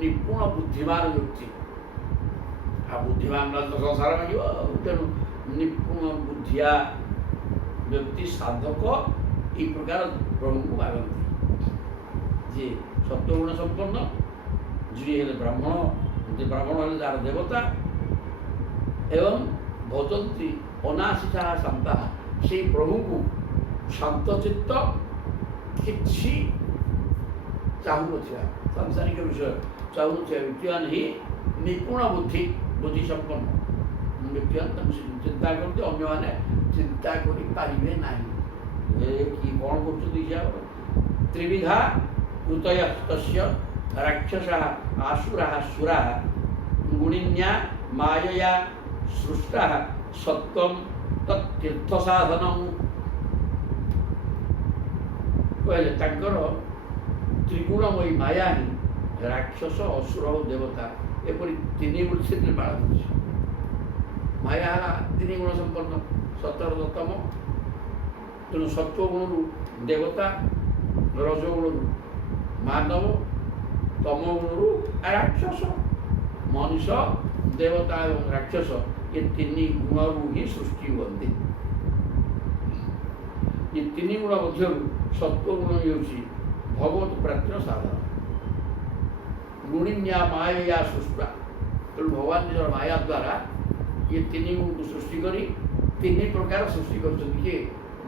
ନିପୁଣ ବୁଦ୍ଧିମାନ ବ୍ୟକ୍ତି। ଆଉ ବୁଦ୍ଧିମାନ ତ ସଂସାର ମାଗିବ, ତେଣୁ ନିପୁଣ ବୁଦ୍ଧିଆ ବ୍ୟକ୍ତି ସାଧକ ଏହି ପ୍ରକାର ପ୍ରଭୁଙ୍କୁ ମାଗନ୍ତି। ଯିଏ ସତ୍ୱଗୁଣ ସମ୍ପନ୍ନ, ଯିଏ ହେଲେ ବ୍ରାହ୍ମଣ, ବ୍ରାହ୍ମଣ ହେଲେ ଯାହାର ଦେବତା, ଏବଂ ଭଜନ୍ତି ଅନାଶିଷା ଶାନ୍ତା, ସେଇ ପ୍ରଭୁଙ୍କୁ ଶାନ୍ତଚିତ୍ତ, କିଛି ଚାହୁଁନଥିବା, ସାଂସାରିକ ବିଷୟ ଚାହୁଁନଥିବା ବ୍ୟକ୍ତିମାନେ ହିଁ ନିପୁଣ ବୁଦ୍ଧି, ବୁଦ୍ଧି ସମ୍ପନ୍ନ ବ୍ୟକ୍ତିମାନେ ତାଙ୍କୁ ଚିନ୍ତା କରନ୍ତି, ଅନ୍ୟମାନେ ଚିନ୍ତା କରିପାରିବେ ନାହିଁ। ଏ କି କ'ଣ କରୁଛନ୍ତି ହିସାବରେ। ତ୍ରିବିଧା କୃତୟସ୍ତସ୍ୟ ରାକ୍ଷସା ଆସୁରା ସୁରା ଗୁଣିନ୍ୟା ମାୟୟା ସୃଷ୍ଟା ସତ୍ୱଂ ତତ୍ତୀର୍ଥ ସାଧନଂ। କହିଲେ ତାଙ୍କର ତ୍ରିଗୁଣମୟୀ ମାୟା ହିଁ ରାକ୍ଷସ, ଅସୁର ଓ ଦେବତା, ଏପରି ତିନି ଗୁଣ ସେ ନିର୍ମାଣ କରୁଛି। ମାୟା ହେଲା ତିନି ଗୁଣ ସମ୍ପନ୍ନ, ସତରତମ। ତେଣୁ ସତ୍ୱଗୁଣରୁ ଦେବତା, ରଜଗୁଣରୁ ମାନବ, ତମଗୁଣରୁ ରାକ୍ଷସ। ମଣିଷ, ଦେବତା ଏବଂ ରାକ୍ଷସ, ଏ ତିନି ଗୁଣରୁ ହିଁ ସୃଷ୍ଟି ହୁଅନ୍ତି। ଏ ତିନି ଗୁଣ ମଧ୍ୟରୁ ସତ୍ୱଗୁଣ ହେଉଛି ଭଗବତ ପ୍ରାପ୍ତିର ସାଧନ। ଗୁଣିନ୍ୟା ମାୟା ସୃଷ୍ଟା, ତେଣୁ ଭଗବାନ ନିଜର ମାୟା ଦ୍ୱାରା ଏ ତିନି ଗୁଣକୁ ସୃଷ୍ଟି କରି ତିନି ପ୍ରକାର ସୃଷ୍ଟି କରିଛନ୍ତି। କିଏ?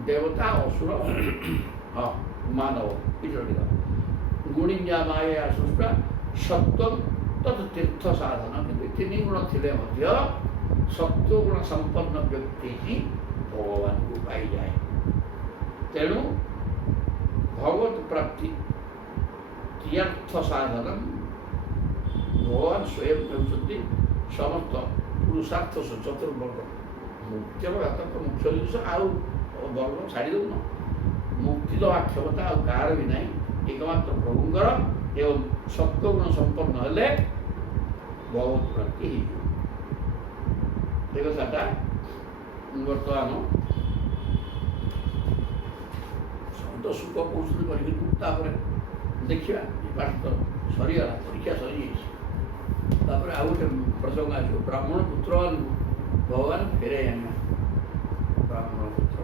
ଦେବତା, ଅସୁର, ମାନବ। ଗୁଣିନ୍ୟା ମାୟା ସୃଷ୍ଟା ସତ୍ୱଂ ତତ୍ ତୀର୍ଥ ସାଧନ। କିନ୍ତୁ ତିନି ଗୁଣ ଥିଲେ ମଧ୍ୟ ସତ୍ୱଗୁଣ ସମ୍ପନ୍ନ ବ୍ୟକ୍ତି ହିଁ ଭଗବାନଙ୍କୁ ପାଇଯାଏ। ତେଣୁ ଭଗବତ ପ୍ରାପ୍ତି ତୀର୍ଥ ସାଧନ। ଭଗବାନ ସ୍ୱୟଂ ହେଉଛନ୍ତି ସମସ୍ତ ପୁରୁଷାର୍ଥ ଚତୁର୍ବର୍ଗ। ମୁକ୍ତି ହେବା ତ ମୁଖ୍ୟ ଜିନିଷ, ଆଉ ବର୍ଗ ଛାଡ଼ି ଦେଉନ। ମୁକ୍ତି ଦେବା କ୍ଷମତା ଆଉ କାହାର ବି ନାହିଁ, ଏକମାତ୍ର ପ୍ରଭୁଙ୍କର। ଏବଂ ସତ୍ୱଗୁଣ ସମ୍ପନ୍ନ ହେଲେ ଭଗବତ ପ୍ରାପ୍ତି ହେଇଯିବ। ଏ କଥାଟା ବର୍ତ୍ତମାନ ଶବ୍ଦ ସୁଖ କୌଶଳ କରିକି ତାପରେ ଦେଖିବା। ପାଠ ତ ସରିଗଲା, ପରୀକ୍ଷା ସରିଯାଇଛି। ତାପରେ ଆଉ ଗୋଟେ ପ୍ରସଙ୍ଗ ଆସିବ, ବ୍ରାହ୍ମଣ ପୁତ୍ରମାନଙ୍କୁ ଭଗବାନ ଫେରାଇ ଆଣିବା। ବ୍ରାହ୍ମଣ ପୁତ୍ର,